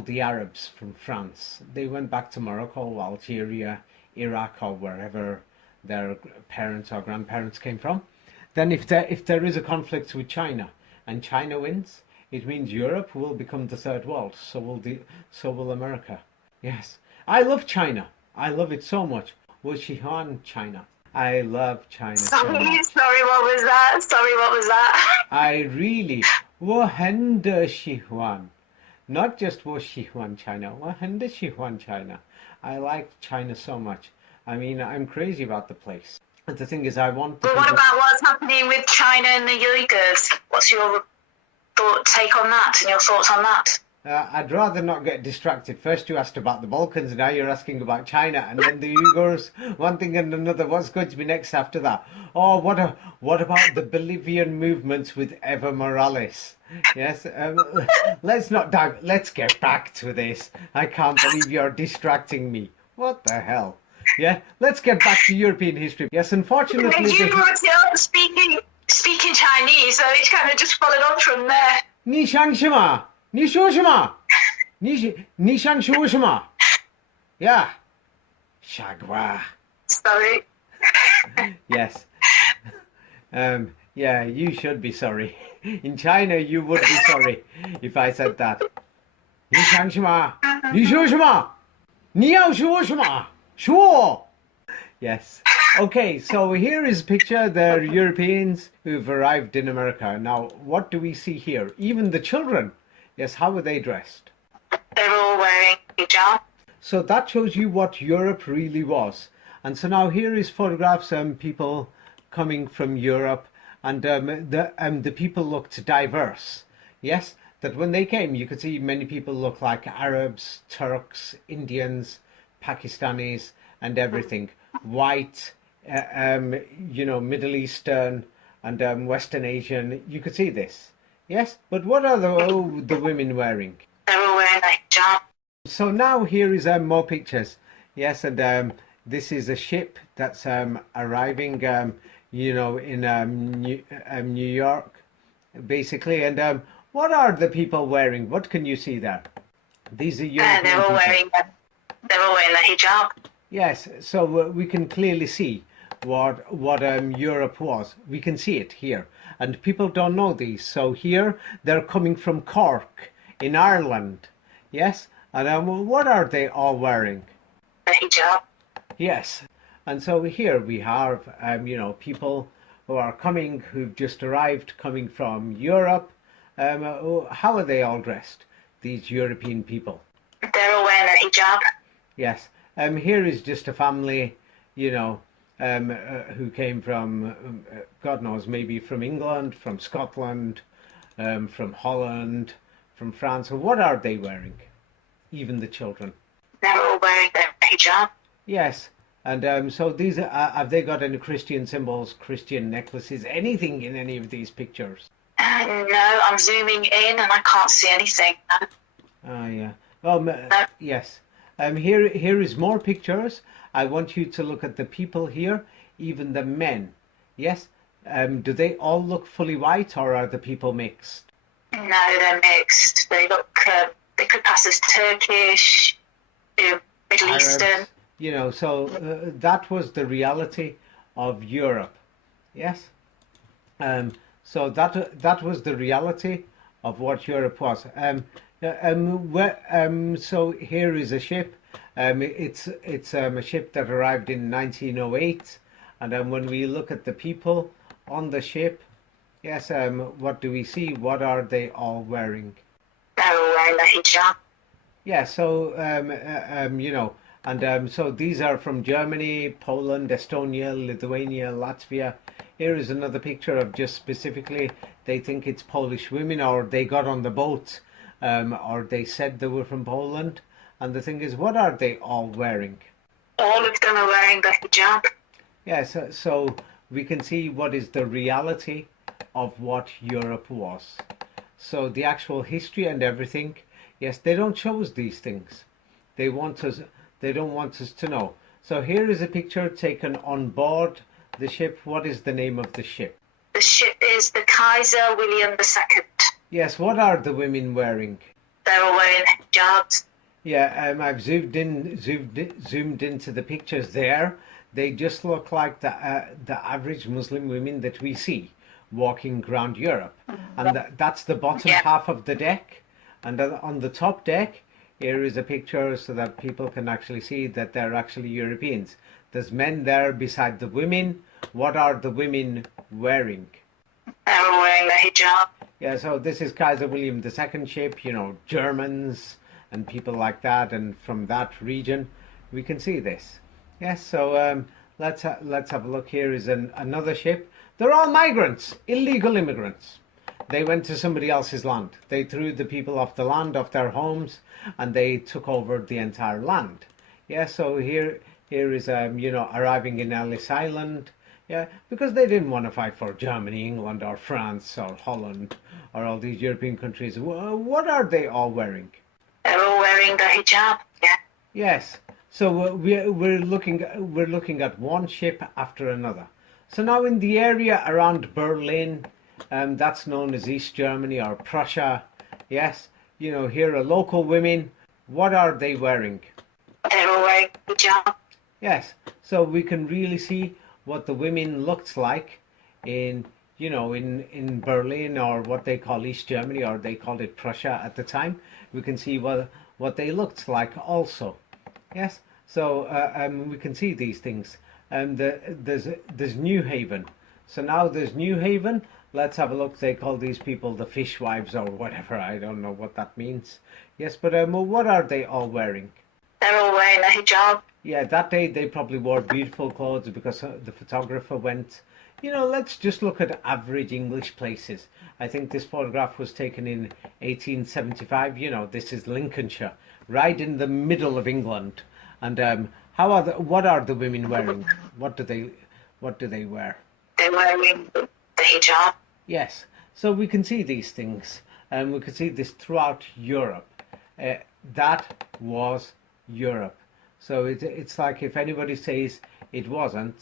the Arabs from France. They went back to Morocco, Algeria, Iraq, or wherever their parents or grandparents came from. Then if there is a conflict with China and China wins, it means Europe will become the third world. So will America. Yes. I love China. I love it so much. Wuhan, China. I love China so much. Sorry, what was that? I really, Wuhan Shihuan. Not just Wuhan, China. Wuhan Shihuan, China. I like China so much. I mean, I'm crazy about the place. But the thing is, I want... But what about what's happening with China and the Uyghurs? What's your take on that and your thoughts on that? I'd rather not get distracted. First you asked about the Balkans, now you're asking about China, and then the Uyghurs, one thing and another. What's going to be next after that? Oh, what about the Bolivian movements with Evo Morales? Yes, let's get back to this. I can't believe you're distracting me. What the hell? Yeah, let's get back to European history. Yes, unfortunately... You brought it up speaking Chinese, so it's kind of just followed on from there. 你想什么？你说什么？你想说什么？ Yeah. Shagwa. Sorry. Yes. Yeah, you should be sorry. In China, you would be sorry if I said that. 你想什么？你说什么？你要说什么？说。Yes. Okay, so here is a picture. They're Europeans who've arrived in America. Now, what do we see here? Even the children. Yes, how are they dressed? They're all wearing hijab. So that shows you what Europe really was. And so now here is photographs people coming from Europe, and the people looked diverse. Yes, that when they came, you could see many people look like Arabs, Turks, Indians, Pakistanis, and everything. White, Middle Eastern, and Western Asian. You could see this. Yes, but what are the women wearing? They're all wearing a hijab. So now here is more pictures. Yes, and this is a ship that's arriving, in New York, basically. And what are the people wearing? What can you see there? These are European They're all people. they're all wearing the hijab. Yes, so we can clearly see what Europe was. We can see it here, and people don't know these. So here they're coming from Cork in Ireland. Yes, and what are they all wearing? The hijab. Yes, and so here we have people who are coming, who've just arrived, coming from Europe. How are they all dressed? These European people. They're all wearing the hijab. Yes. Here is just a family, who came from, God knows, maybe from England, from Scotland, from Holland, from France. So what are they wearing? Even the children. They're all wearing the hijab. Yes. And so these have they got any Christian symbols, Christian necklaces, anything in any of these pictures? No, I'm zooming in and I can't see anything. Ah, yeah. Yes. Here is more pictures. I want you to look at the people here, even the men. Yes. Do they all look fully white, or are the people mixed? No, they're mixed. They look. They could pass as Turkish, Middle Eastern. So that was the reality of Europe. Yes. So that was the reality of what Europe was. So here is a ship. It's a ship that arrived in 1908, and when we look at the people on the ship, yes, what do we see? What are they all wearing? They're all wearing the hijab. Yeah. So so these are from Germany, Poland, Estonia, Lithuania, Latvia. Here is another picture of just specifically. They think it's Polish women, or they got on the boat. Or they said they were from Poland. And the thing is, what are they all wearing? All of them are wearing the hijab. Yes, so we can see what is the reality of what Europe was. So the actual history and everything, yes, they don't show us these things. They don't want us to know. So here is a picture taken on board the ship. What is the name of the ship? The ship is the Kaiser William II. Yes, what are the women wearing? They're all wearing hijabs. Yeah, I've zoomed into the pictures there. They just look like the average Muslim women that we see walking around Europe, and that's the bottom half of the deck. And on the top deck, here is a picture so that people can actually see that they're actually Europeans. There's men there beside the women. What are the women wearing? They're all wearing the hijab. Yeah, so this is Kaiser William II ship, Germans and people like that, and from that region, we can see this. Yes, so let's have a look. Here is another ship. They're all migrants, illegal immigrants. They went to somebody else's land. They threw the people off the land, off their homes, and they took over the entire land. Yeah, so here is arriving in Ellis Island. Yeah, because they didn't want to fight for Germany, England, or France, or Holland, or all these European countries. What are they all wearing? They're all wearing the hijab. Yeah. Yes. So we're looking at one ship after another. So now in the area around Berlin, that's known as East Germany or Prussia. Yes. here are local women. What are they wearing? They're all wearing hijab. Yes, so we can really see what the women looked like in, in Berlin, or what they call East Germany, or they called it Prussia at the time. We can see what they looked like also. Yes, so we can see these things. There's New Haven. So now there's New Haven. Let's have a look. They call these people the fishwives or whatever. I don't know what that means. Yes, but what are they all wearing? They're all wearing a hijab. Yeah, that day they probably wore beautiful clothes because the photographer went, let's just look at average English places. I think this photograph was taken in 1875. This is Lincolnshire, right in the middle of England. And what are the women wearing? What do they wear? They're wearing the hijab. Yes, so we can see these things, and we can see this throughout Europe. That was Europe. So it's like if anybody says it wasn't,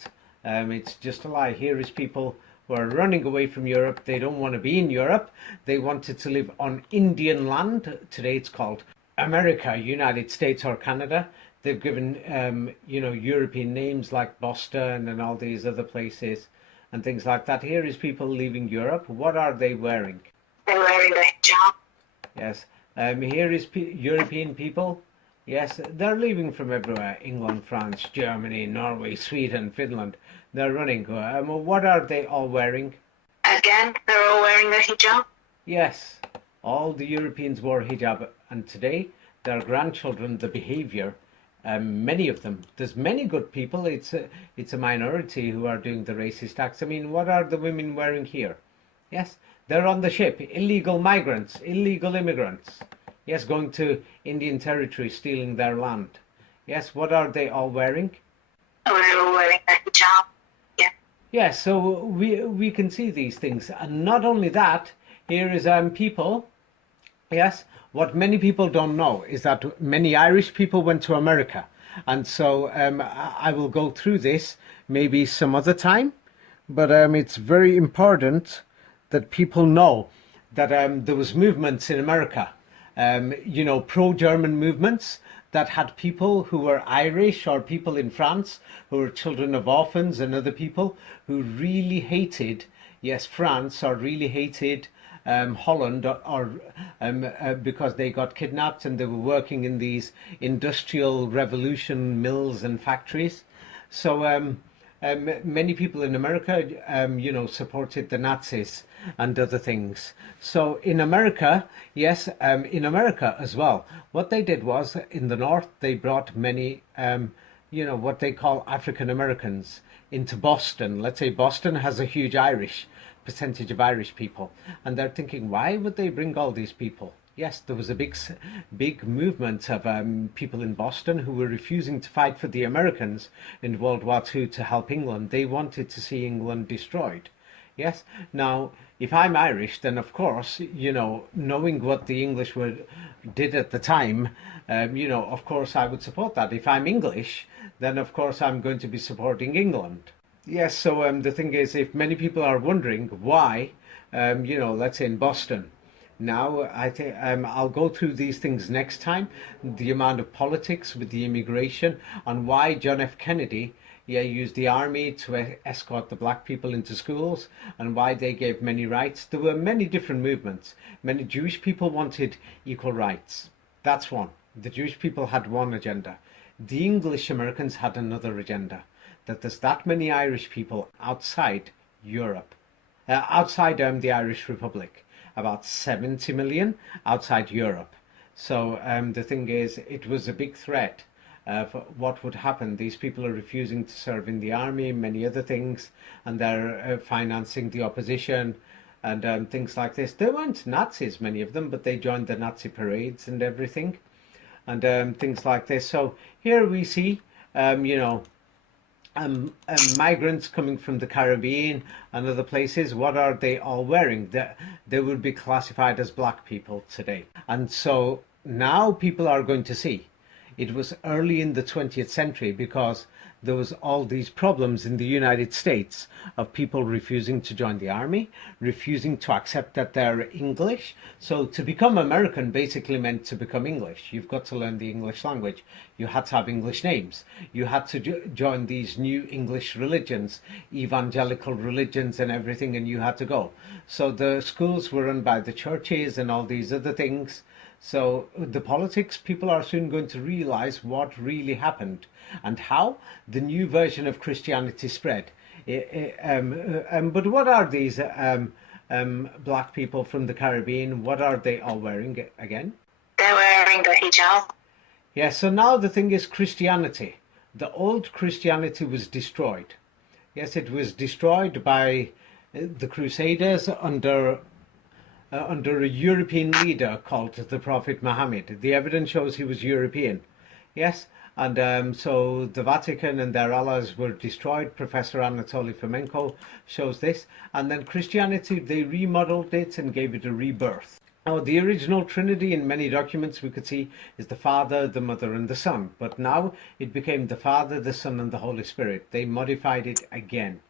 it's just a lie. Here is people who are running away from Europe. They don't want to be in Europe. They wanted to live on Indian land. Today it's called America, United States, or Canada. They've given, European names like Boston and all these other places and things like that. Here is people leaving Europe. What are they wearing? They're wearing the hijab. Yes. Here is European people. Yes, they're leaving from everywhere. England, France, Germany, Norway, Sweden, Finland. They're running. What are they all wearing? Again, they're all wearing the hijab. Yes, all the Europeans wore hijab, and today their grandchildren, the behaviour, many of them, there's many good people. It's a minority who are doing the racist acts. I mean, what are the women wearing here? Yes, they're on the ship, illegal migrants, illegal immigrants. Yes, going to Indian territory, stealing their land. Yes, what are they all wearing? Oh, they're all wearing the hijab. Yeah. Yes, so we can see these things. And not only that, here is people. Yes, what many people don't know is that many Irish people went to America. And so I will go through this maybe some other time. But it's very important that people know that there was movements in America. Pro-German movements that had people who were Irish, or people in France who were children of orphans and other people who really hated, France, or really hated Holland, or because they got kidnapped and they were working in these industrial revolution mills and factories. So many people in America, supported the Nazis and other things. So in America, in America as well, what they did was, in the north, they brought many, what they call African Americans into Boston. Let's say Boston has a huge percentage of Irish people, and they're thinking, why would they bring all these people? Yes, there was a big movement of people in Boston who were refusing to fight for the Americans in World War II to help England. They wanted to see England destroyed. Yes. Now, if I'm Irish, then of course, knowing what the English did at the time, of course I would support that. If I'm English, then of course I'm going to be supporting England. Yes. So the thing is, if many people are wondering why, let's say in Boston. Now, I think I'll go through these things next time, the amount of politics with the immigration, and why John F. Kennedy used the army to escort the black people into schools, and why they gave many rights. There were many different movements. Many Jewish people wanted equal rights. That's one. The Jewish people had one agenda. The English Americans had another agenda, that there's that many Irish people outside Europe, outside the Irish Republic. About 70 million outside Europe. So the thing is, it was a big threat of what would happen. These people are refusing to serve in the army, many other things, and they're financing the opposition and things like this. They weren't Nazis, many of them, but they joined the Nazi parades and everything, and things like this. So here we see, migrants coming from the Caribbean and other places. What are they all wearing? They would be classified as black people today. And so now people are going to see it was early in the 20th century, because there was all these problems in the United States of people refusing to join the army, refusing to accept that they're English. So to become American basically meant to become English. You've got to learn the English language. You had to have English names. You had to join these new English religions, evangelical religions and everything, and you had to go. So the schools were run by the churches and all these other things. So the politics, people are soon going to realize what really happened and how the new version of Christianity spread. But what are these black people from the Caribbean? What are they all wearing again? They're wearing the hijab. Yeah, so now the thing is Christianity. The old Christianity was destroyed. Yes, it was destroyed by the Crusaders under a European leader called the Prophet Muhammad. The evidence shows he was European. Yes, and so the Vatican and their allies were destroyed. Professor Anatoly Fomenko shows this. And then Christianity, they remodeled it and gave it a rebirth. Now, the original Trinity in many documents we could see is the Father, the Mother, and the Son. But now it became the Father, the Son, and the Holy Spirit. They modified it again.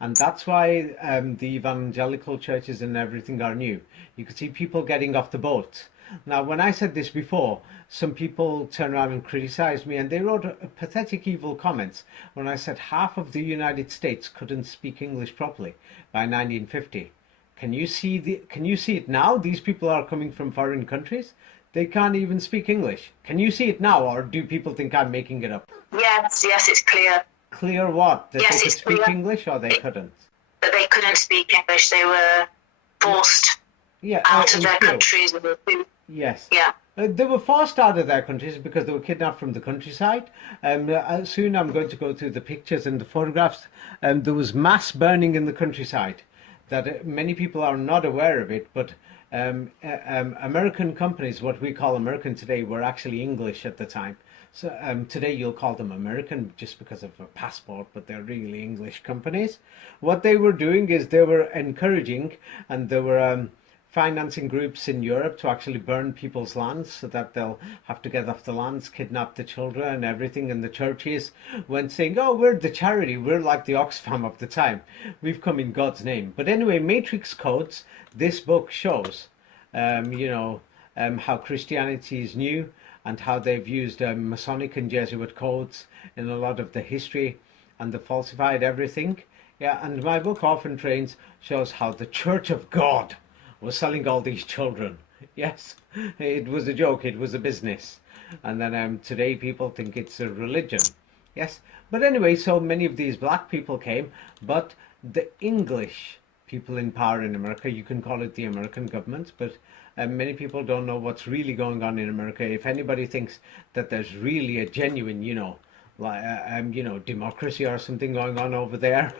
And that's why the evangelical churches and everything are new. You could see people getting off the boat. Now, when I said this before, some people turned around and criticized me, and they wrote pathetic, evil comments when I said half of the United States couldn't speak English properly by 1950. Can you see it now? These people are coming from foreign countries. They can't even speak English. Can you see it now, or do people think I'm making it up? Yes, it's clear. Clear what? That Yes, they could it's speak clear. English or they couldn't? That they couldn't speak English. They were forced out of in their school. countries. Yes. Yeah. They were forced out of their countries because they were kidnapped from the countryside. Soon I'm going to go through the pictures and the photographs. There was mass burning in the countryside that many people are not aware of it, but American companies, what we call American today, were actually English at the time. So today you'll call them American just because of a passport, but they're really English companies. What they were doing is they were encouraging and they were financing groups in Europe to actually burn people's lands so that they'll have to get off the lands, kidnap the children and everything. And the churches went saying, oh, we're the charity, we're like the Oxfam of the time. We've come in God's name. But anyway, Matrix Codes, this book shows, how Christianity is new and how they've used Masonic and Jesuit codes in a lot of the history and the falsified everything. Yeah, and my book, Orphan Trains, shows how the Church of God was selling all these children. Yes, it was a joke, it was a business. And then today people think it's a religion. Yes, but anyway, so many of these black people came, but the English people in power in America, you can call it the American government, but many people don't know what's really going on in America. If anybody thinks that there's really a genuine, democracy or something going on over there,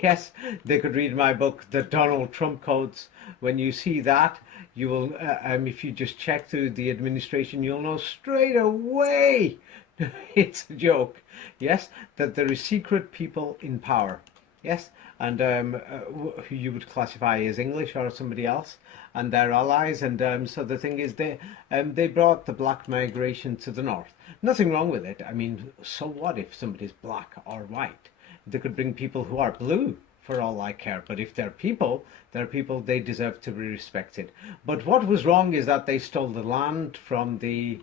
yes, they could read my book, The Donald Trump Codes. When you see that, you will, if you just check through the administration, you'll know straight away it's a joke. Yes, that there is secret people in power. Yes, and who you would classify as English or somebody else, and their allies. And so the thing is, they brought the black migration to the north. Nothing wrong with it. I mean, so what if somebody's black or white? They could bring people who are blue, for all I care. But if they're people, they deserve to be respected. But what was wrong is that they stole the land from the,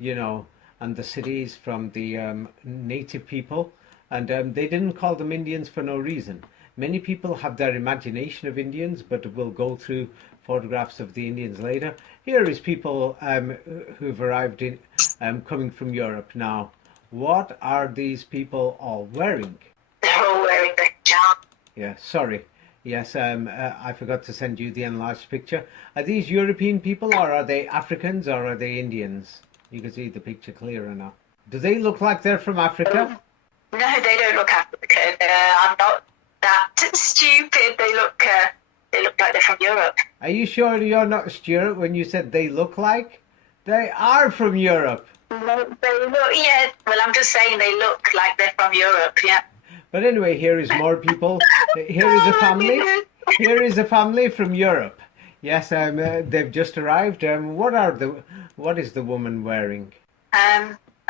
and the cities from the native people. And they didn't call them Indians for no reason. Many people have their imagination of Indians, but we'll go through photographs of the Indians later. Here is people who've arrived in, coming from Europe now. What are these people all wearing? They're all wearing the hijab. Yeah, sorry. Yes, I forgot to send you the enlarged picture. Are these European people, or are they Africans, or are they Indians? You can see the picture clearer now. Do they look like they're from Africa? No, they don't look African. I'm not that stupid. They look like they're from Europe. Are you sure you're not Stuart when you said they look like? They are from Europe. No, they look, yeah. Well, I'm just saying they look like they're from Europe, yeah. But anyway, here is more people. Here is a family. Here is a family from Europe. Yes, they've just arrived. What is the woman wearing?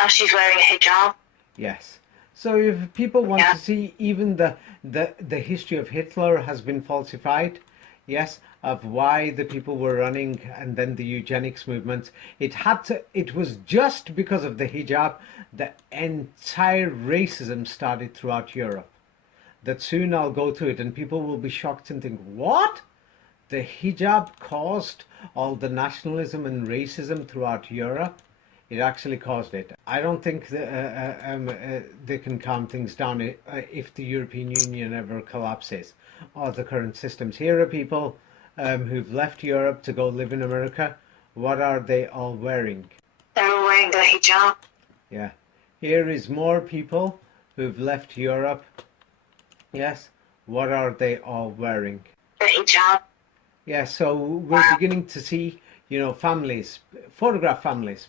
She's wearing a hijab. Yes. So if people want Yeah. to see, even the history of Hitler has been falsified, yes, of why the people were running, and then the eugenics movement. It was just because of the hijab that entire racism started throughout Europe. That soon I'll go to it and people will be shocked and think, what? The hijab caused all the nationalism and racism throughout Europe? It actually caused it. I don't think they can calm things down if the European Union ever collapses, or the current systems. Here are people who've left Europe to go live in America. What are they all wearing? They're all wearing the hijab. Yeah. Here is more people who've left Europe. Yes. What are they all wearing? The hijab. Yeah, so we're beginning to see, families, photograph families.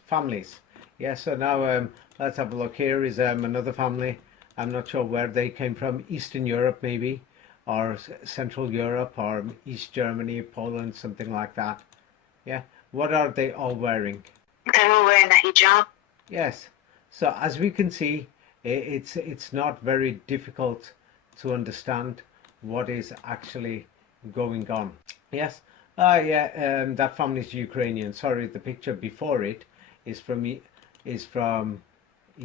Yeah, so now let's have a look. Here is another family. I'm not sure where they came from. Eastern Europe, maybe, or Central Europe, or East Germany, Poland, something like that. Yeah, what are they all wearing? They're all wearing the hijab. Yes. So as we can see, it's not very difficult to understand what is actually going on. Yes. Yeah. That family is Ukrainian. Sorry, the picture before it is from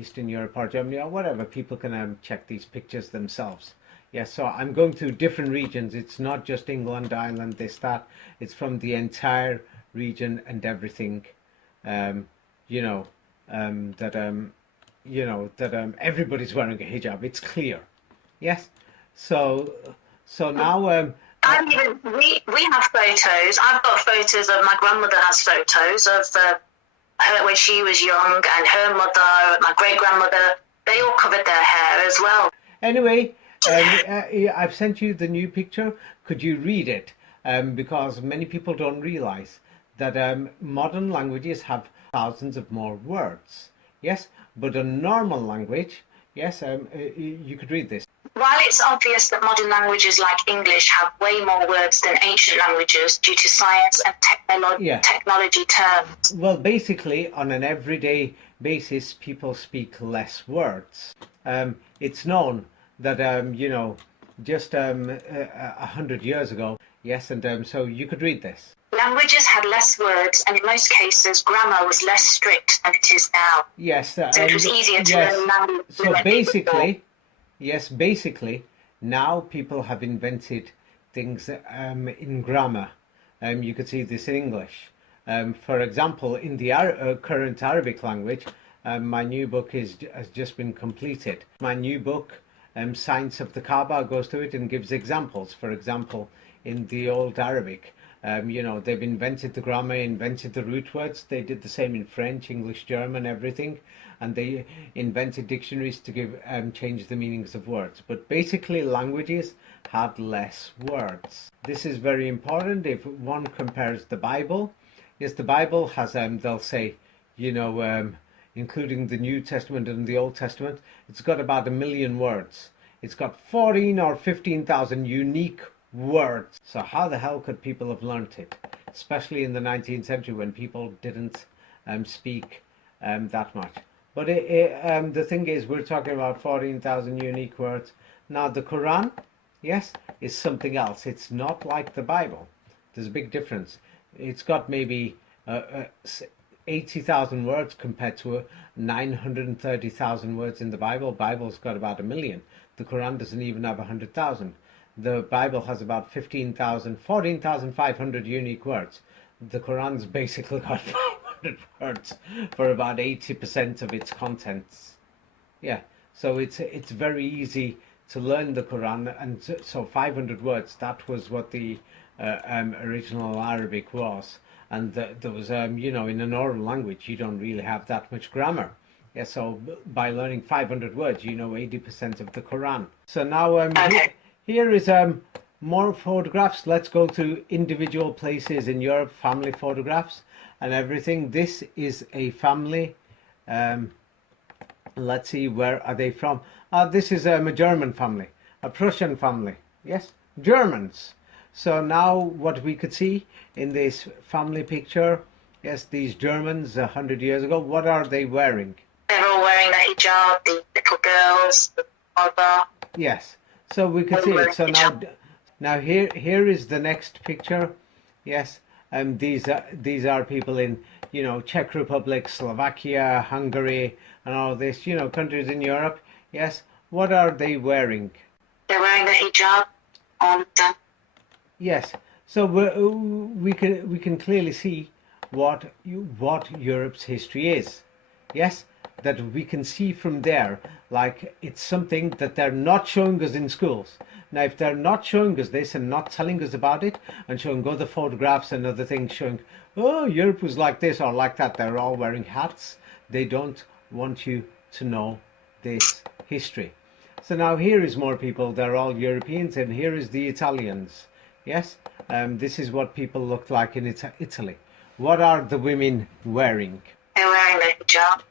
Eastern Europe or Germany or whatever. People can check these pictures themselves. Yes. So I'm going through different regions. It's not just England, Ireland, this, that. It's from the entire region and everything. That everybody's wearing a hijab. It's clear. Yes. So now We have photos. I've got photos of my grandmother has photos of her when she was young, and her mother, my great grandmother. They all covered their hair as well. Anyway, I've sent you the new picture. Could you read it? Because many people don't realize that modern languages have thousands of more words. Yes, but a normal language, yes, you could read this. While it's obvious that modern languages like English have way more words than ancient languages due to science and technology terms. Well, basically, on an everyday basis, people speak less words. It's known that, just 100 years ago, yes, and so you could read this. Languages had less words, and in most cases, grammar was less strict than it is now. Yes. So it was easier to learn language. So basically, now people have invented things in grammar. You could see this in English. For example, in the current Arabic language, my new book has just been completed. My new book, Science of the Kaaba, goes through it and gives examples. For example, in the old Arabic, they've invented the grammar, invented the root words. They did the same in French, English, German, everything. And they invented dictionaries to change the meanings of words. But basically, languages had less words. This is very important if one compares the Bible. Yes, the Bible has, they'll say, including the New Testament and the Old Testament, it's got about 1 million words. It's got 14 or 15,000 unique words. So how the hell could people have learnt it? Especially in the 19th century when people didn't speak that much. But the thing is, we're talking about 14,000 unique words. Now, the Quran, yes, is something else. It's not like the Bible. There's a big difference. It's got maybe 80,000 words compared to 930,000 words in the Bible. Bible's got about 1 million. The Quran doesn't even have 100,000. The Bible has about 14,500 unique words. The Quran's basically got 500 words for about 80% of its contents. Yeah, so it's very easy to learn the Quran, and so 500 words, that was what the original Arabic was. And there was, in an oral language, you don't really have that much grammar. Yeah, so by learning 500 words, 80% of the Quran. So now here is more photographs. Let's go to individual places in Europe, family photographs and everything. This is a family. Let's see, where are they from? This is a German family, a Prussian family. Yes, Germans. So now what we could see in this family picture, yes, these Germans 100 years ago, what are they wearing? They're all wearing the hijab, the little girls, the mother. Yes. So we can All see it. wearing So hijab. now here is the next picture. Yes. These are people in, Czech Republic, Slovakia, Hungary, and all this, countries in Europe. Yes. What are they wearing? They're wearing the hijab, all of them. Yes. So we can clearly see what Europe's history is. Yes, that we can see from there, like it's something that they're not showing us in schools. Now, if they're not showing us this and not telling us about it and showing other photographs and other things showing, oh, Europe was like this or like that, they're all wearing hats. They don't want you to know this history. So now here is more people. They're all Europeans, and here is the Italians. Yes, this is what people look like in Italy. What are the women wearing? They're wearing the hijab.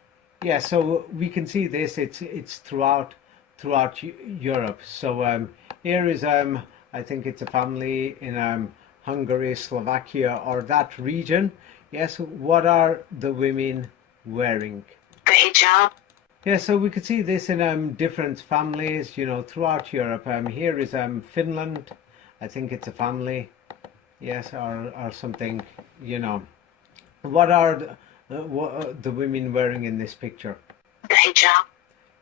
Yeah, so we can see this. It's throughout Europe. So here is I think it's a family in Hungary, Slovakia, or that region. Yes, what are the women wearing? The hijab. Yeah, so we could see this in different families, throughout Europe. Here is Finland. I think it's a family, yes, or something. What are the women wearing in this picture? The hijab.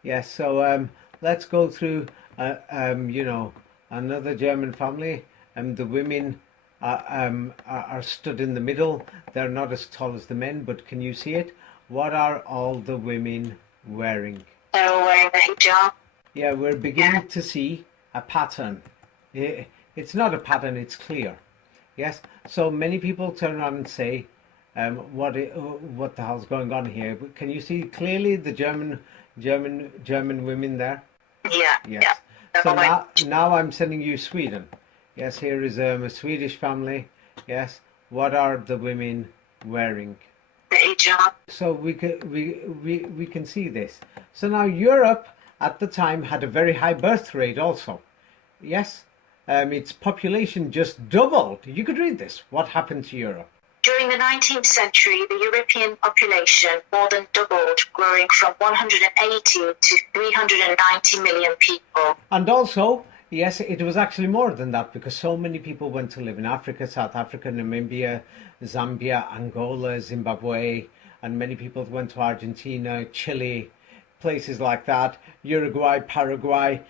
Yes, so let's go through, another German family. The women are stood in the middle. They're not as tall as the men, but can you see it? What are all the women wearing? They're all wearing the hijab. Yeah, we're beginning to see a pattern. It's not a pattern, it's clear. Yes, so many people turn around and say, what the hell's going on here? Can you see clearly the German women there? Yeah. Yes. Yeah. So now I'm sending you Sweden. Yes, here is a Swedish family. Yes, what are the women wearing? The hijab. So we can see this. So now Europe at the time had a very high birth rate also. Yes, its population just doubled. You could read this. What happened to Europe? During the 19th century, the European population more than doubled, growing from 180 to 390 million people. And also, yes, it was actually more than that because so many people went to live in Africa, South Africa, Namibia, Zambia, Angola, Zimbabwe, and many people went to Argentina, Chile, places like that, Uruguay, Paraguay,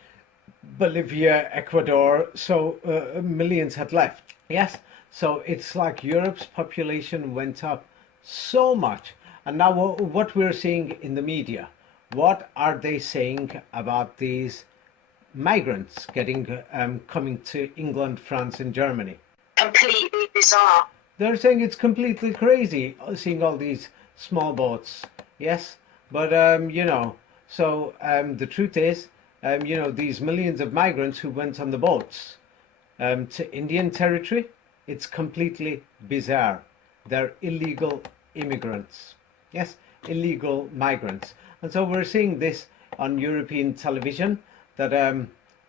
Bolivia, Ecuador. So millions had left. Yes, so it's like Europe's population went up so much. And now what we're seeing in the media, what are they saying about these migrants coming to England, France, and Germany? Completely bizarre. They're saying it's completely crazy seeing all these small boats. Yes, but so the truth is, these millions of migrants who went on the boats to Indian territory, it's completely bizarre. They're illegal immigrants. Yes, illegal migrants. And so we're seeing this on European television that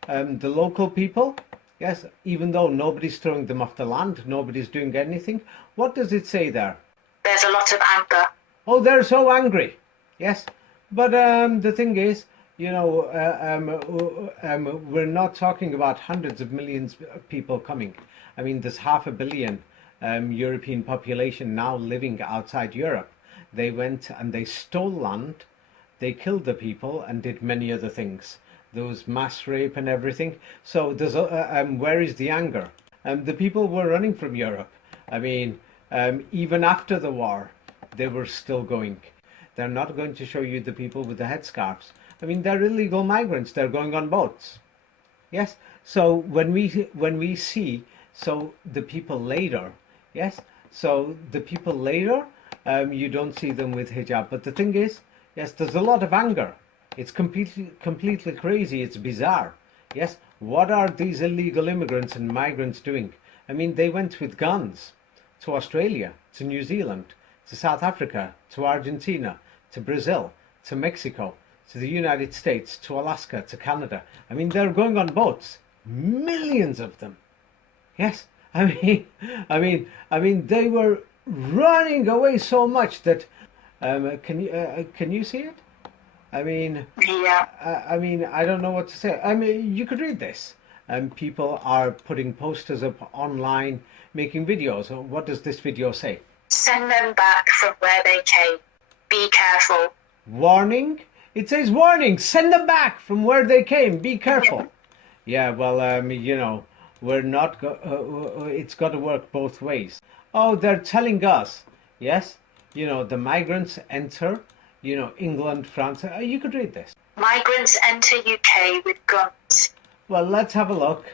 the local people, yes, even though nobody's throwing them off the land, nobody's doing anything, what does it say there? There's a lot of anger. Oh, they're so angry. Yes, but the thing is, we're not talking about hundreds of millions of people coming. I mean, there's 500 million European population now living outside Europe. They went and they stole land, they killed the people and did many other things. There was mass rape and everything. So there's where is the anger? The people were running from Europe. I mean, even after the war, they were still going. They're not going to show you the people with the headscarves. I mean, they're illegal migrants. They're going on boats. Yes. So when we see, so the people later, yes. So the people later, you don't see them with hijab. But the thing is, yes, there's a lot of anger. It's completely crazy. It's bizarre. Yes. What are these illegal immigrants and migrants doing? I mean, they went with guns to Australia, to New Zealand, to South Africa, to Argentina, to Brazil, to Mexico, to the United States, to Alaska, to Canada. I mean, they're going on boats, millions of them. Yes, I mean, they were running away so much that can you see it? I mean, Yeah. I don't know what to say. I mean, you could read this. People are putting posters up online, making videos. What does this video say? Send them back from where they came. Be careful. Warning? It says warning. Send them back from where they came. Be careful. Yeah, well, we're not. It's got to work both ways. Oh, they're telling us, yes, the migrants enter, England, France. You could read this. Migrants enter UK with guns. Well, let's have a look.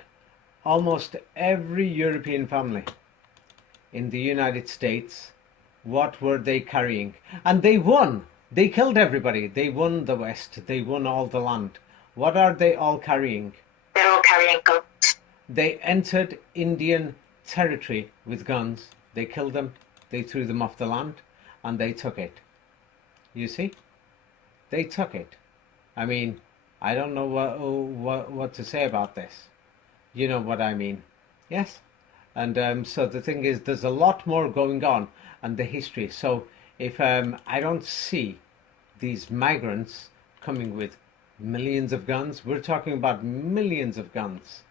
Almost every European family in the United States, what were they carrying? And they won. They killed everybody. They won the West. They won all the land. What are they all carrying? They're all carrying guns. They entered Indian territory with guns. They killed them. They threw them off the land, and they took it. You see? They took it. I mean, I don't know what to say about this. You know what I mean? Yes? And so the thing is, there's a lot more going on and the history. So if I don't see these migrants coming with millions of guns, we're talking about millions of guns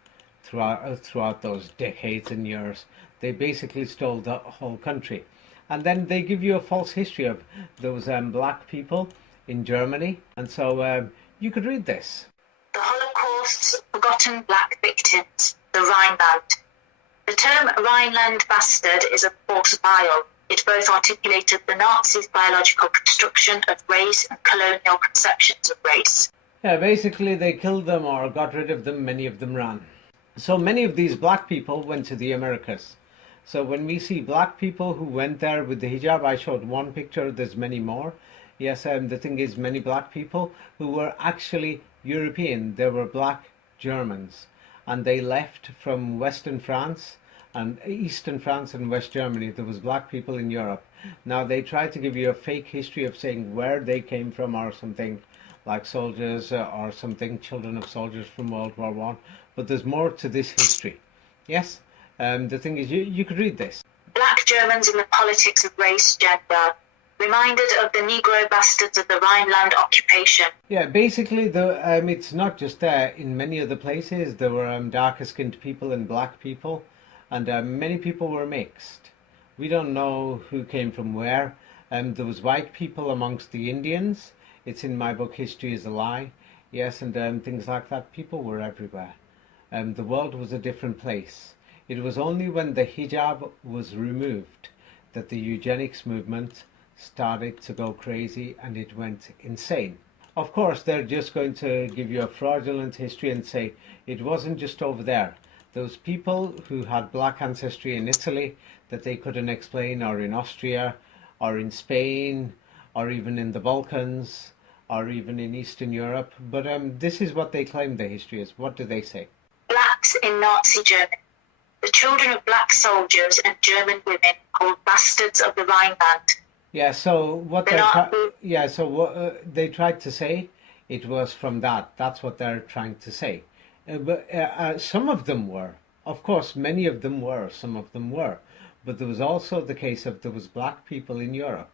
throughout those decades and years. They basically stole the whole country. And then they give you a false history of those black people in Germany. And so you could read this. The Holocaust's forgotten black victims, the Rhineland. The term Rhineland bastard is of course vile. It both articulated the Nazis' biological construction of race and colonial conceptions of race. Yeah, basically they killed them or got rid of them. Many of them ran. So many of these black people went to the Americas. So when we see black people who went there with the hijab, I showed one picture, there's many more. Yes, the thing is, many black people who were actually European, they were black Germans. And they left from Western France and Eastern France and West Germany. There was black people in Europe. Now they try to give you a fake history of saying where they came from or something, like soldiers or something, children of soldiers from World War One. But there's more to this history. Yes? The thing is, you could read this. Black Germans in the politics of race, gender. Reminded of the Negro bastards of the Rhineland occupation. Yeah, basically, it's not just there. In many other places, there were darker-skinned people and black people, and many people were mixed. We don't know who came from where. There was white people amongst the Indians. It's in my book, History is a Lie. Yes, and things like that. People were everywhere. The world was a different place. It was only when the hijab was removed that the eugenics movement started to go crazy and it went insane. Of course, they're just going to give you a fraudulent history and say it wasn't just over there. Those people who had black ancestry in Italy that they couldn't explain, or in Austria, or in Spain, or even in the Balkans, or even in Eastern Europe. But this is what they claim the history is. What do they say? Blacks in Nazi Germany. The children of black soldiers and German women called bastards of the Rhineland. Yeah, so what they tried to say, it was from that. That's what they're trying to say. But some of them were. Of course, many of them were. Some of them were. But there was also the case of there was black people in Europe,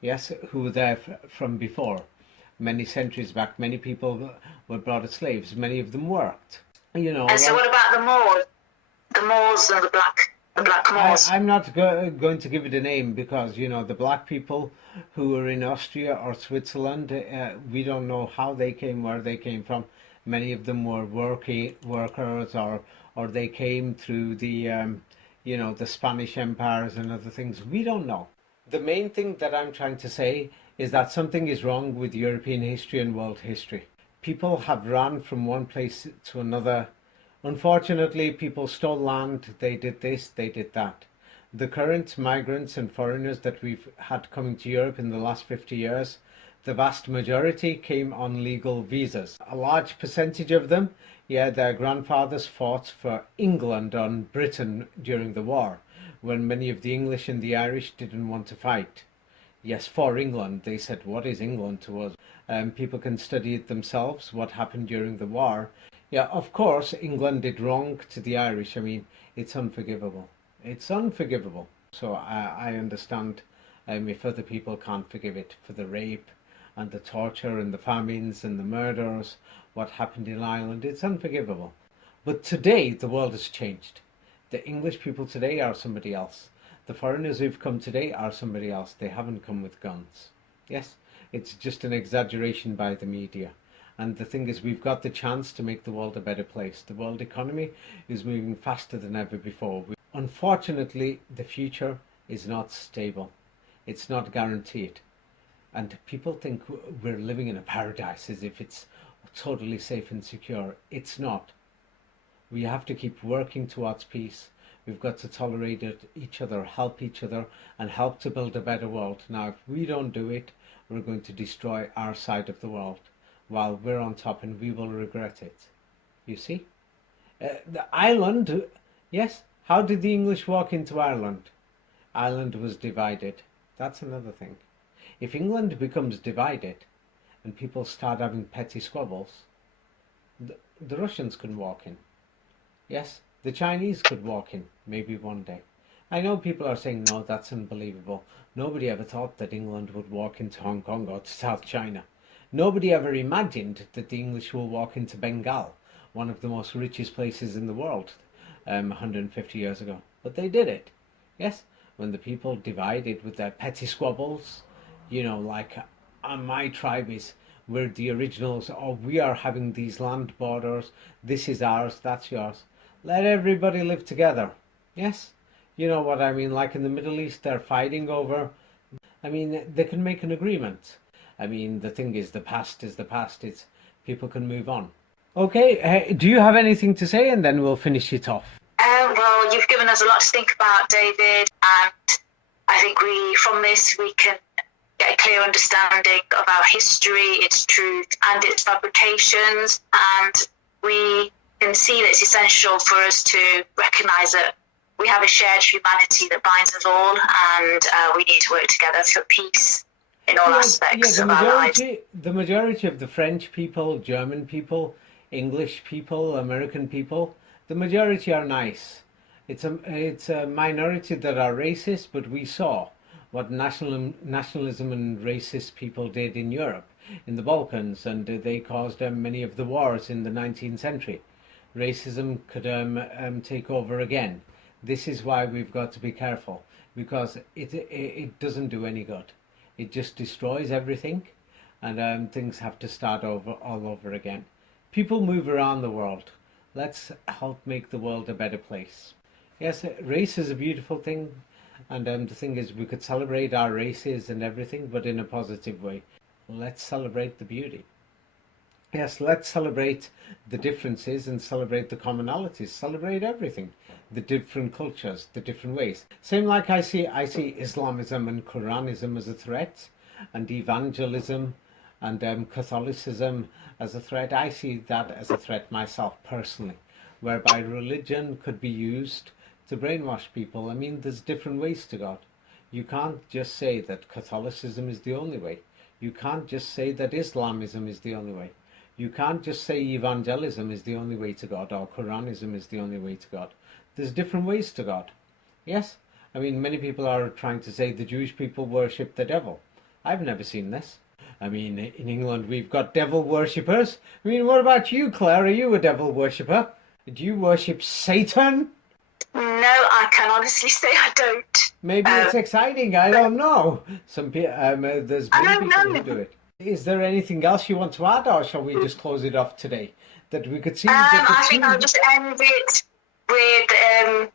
yes, who were there from before. Many centuries back, many people were brought as slaves. Many of them worked. And so what about the Moors? The Moors and the black Moors. I'm not going to give it a name because, the black people who were in Austria or Switzerland, we don't know how they came, where they came from. Many of them were workers or they came through the, the Spanish empires and other things. We don't know. The main thing that I'm trying to say is that something is wrong with European history and world history. People have run from one place to another. Unfortunately, people stole land, they did this, they did that. The current migrants and foreigners that we've had coming to Europe in the last 50 years, the vast majority came on legal visas. A large percentage of them, their grandfathers fought for England on Britain during the war, when many of the English and the Irish didn't want to fight. Yes, for England. They said, what is England to us? People can study it themselves, what happened during the war. Yeah, of course, England did wrong to the Irish. I mean, it's unforgivable. It's unforgivable. So I understand if other people can't forgive it for the rape and the torture and the famines and the murders, what happened in Ireland, it's unforgivable. But today the world has changed. The English people today are somebody else. The foreigners who've come today are somebody else. They haven't come with guns. Yes, it's just an exaggeration by the media. And the thing is, we've got the chance to make the world a better place. The world economy is moving faster than ever before. Unfortunately, the future is not stable. It's not guaranteed. And people think we're living in a paradise as if it's totally safe and secure. It's not. We have to keep working towards peace. We've got to tolerate each other, help each other, and help to build a better world. Now, if we don't do it, we're going to destroy our side of the world while we're on top, and we will regret it. You see? The Ireland, yes, how did the English walk into Ireland? Ireland was divided. That's another thing. If England becomes divided and people start having petty squabbles, the Russians can walk in. Yes, the Chinese could walk in, maybe one day. I know people are saying, no, that's unbelievable. Nobody ever thought that England would walk into Hong Kong or to South China. Nobody ever imagined that the English will walk into Bengal, one of the most richest places in the world, 150 years ago. But they did it. Yes, when the people divided with their petty squabbles, you know, like my tribe is, we're the originals, or we are having these land borders, this is ours, that's yours. Let everybody live together. Yes, you know what I mean, like in the Middle East, they're fighting over, I mean, they can make an agreement. I mean, the thing is, the past is the past. It's people can move on. Okay, do you have anything to say, and then we'll finish it off? Well, you've given us a lot to think about, David, and I think from this we can get a clear understanding of our history, its truth, and its fabrications, and we can see that it's essential for us to recognise that we have a shared humanity that binds us all, and we need to work together for peace in all aspects of our lives. The majority of the French people, German people, English people, American people, the majority are nice. It's a minority that are racist, but we saw what nationalism and racist people did in Europe, in the Balkans, and they caused many of the wars in the 19th century. Racism could take over again. This is why we've got to be careful, because it doesn't do any good. It just destroys everything, and things have to start all over again. People move around the world. Let's help make the world a better place. Yes, race is a beautiful thing, and the thing is, we could celebrate our races and everything, but in a positive way. Let's celebrate the beauty. Yes, let's celebrate the differences and celebrate the commonalities. Celebrate everything, the different cultures, the different ways. Same like I see Islamism and Quranism as a threat, and evangelism and Catholicism as a threat. I see that as a threat myself personally, whereby religion could be used to brainwash people. I mean, there's different ways to God. You can't just say that Catholicism is the only way. You can't just say that Islamism is the only way. You can't just say evangelism is the only way to God, or Quranism is the only way to God. There's different ways to God. Yes? I mean, many people are trying to say the Jewish people worship the devil. I've never seen this. I mean, in England we've got devil worshippers. I mean, what about you, Claire? Are you a devil worshipper? Do you worship Satan? No, I can honestly say I don't. Maybe it's exciting. I don't know. Some people, there's many people who do it. Is there anything else you want to add, or shall we just close it off today? That we could see. I think I'll just end it with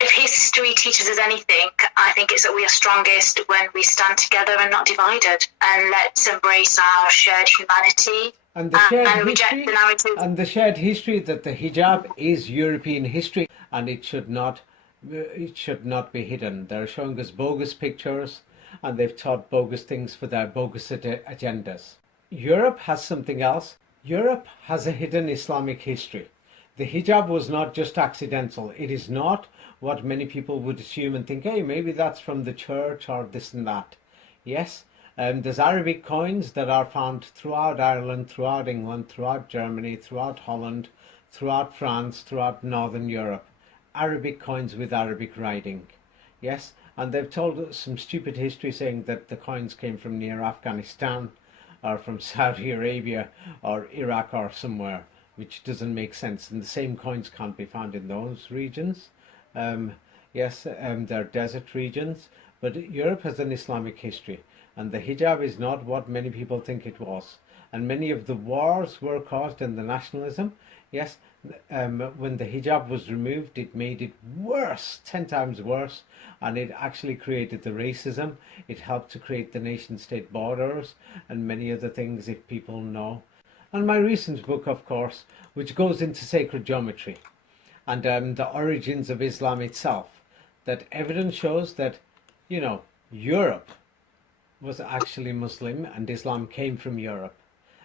if history teaches us anything, I think it's that we are strongest when we stand together and not divided. And let's embrace our shared humanity and the shared reject history, the narrative. And the shared history that the hijab is European history, and it should not be hidden. They're showing us bogus pictures, and they've taught bogus things for their bogus agendas. Europe has something else. Europe has a hidden Islamic history. The hijab was not just accidental. It is not what many people would assume and think, hey, maybe that's from the church or this and that. Yes, there's Arabic coins that are found throughout Ireland, throughout England, throughout Germany, throughout Holland, throughout France, throughout Northern Europe. Arabic coins with Arabic writing. Yes, and they've told us some stupid history saying that the coins came from near Afghanistan or from Saudi Arabia or Iraq or somewhere, which doesn't make sense. And the same coins can't be found in those regions. Yes, they're desert regions, but Europe has an Islamic history, and the hijab is not what many people think it was. And many of the wars were caused in the nationalism. Yes, when the hijab was removed, it made it worse, 10 times worse, and it actually created the racism. It helped to create the nation-state borders and many other things, if people know. And my recent book, of course, which goes into sacred geometry and the origins of Islam itself, that evidence shows that, Europe was actually Muslim and Islam came from Europe,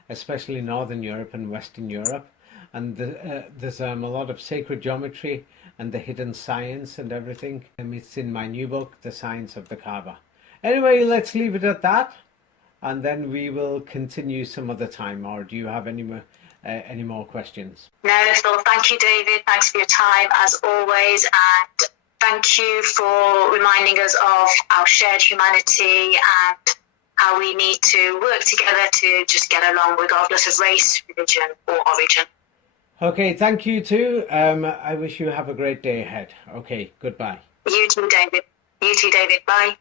especially Northern Europe and Western Europe. And there's a lot of sacred geometry and the hidden science and everything. It's in my new book, The Science of the Kaaba. Anyway, let's leave it at that, and then we will continue some other time. Or do you have any more questions? No, so thank you, David. Thanks for your time, as always, and thank you for reminding us of our shared humanity and how we need to work together to just get along regardless of race, religion or origin. Okay, thank you too. I wish you have a great day ahead. Okay, goodbye. You too, David. Bye.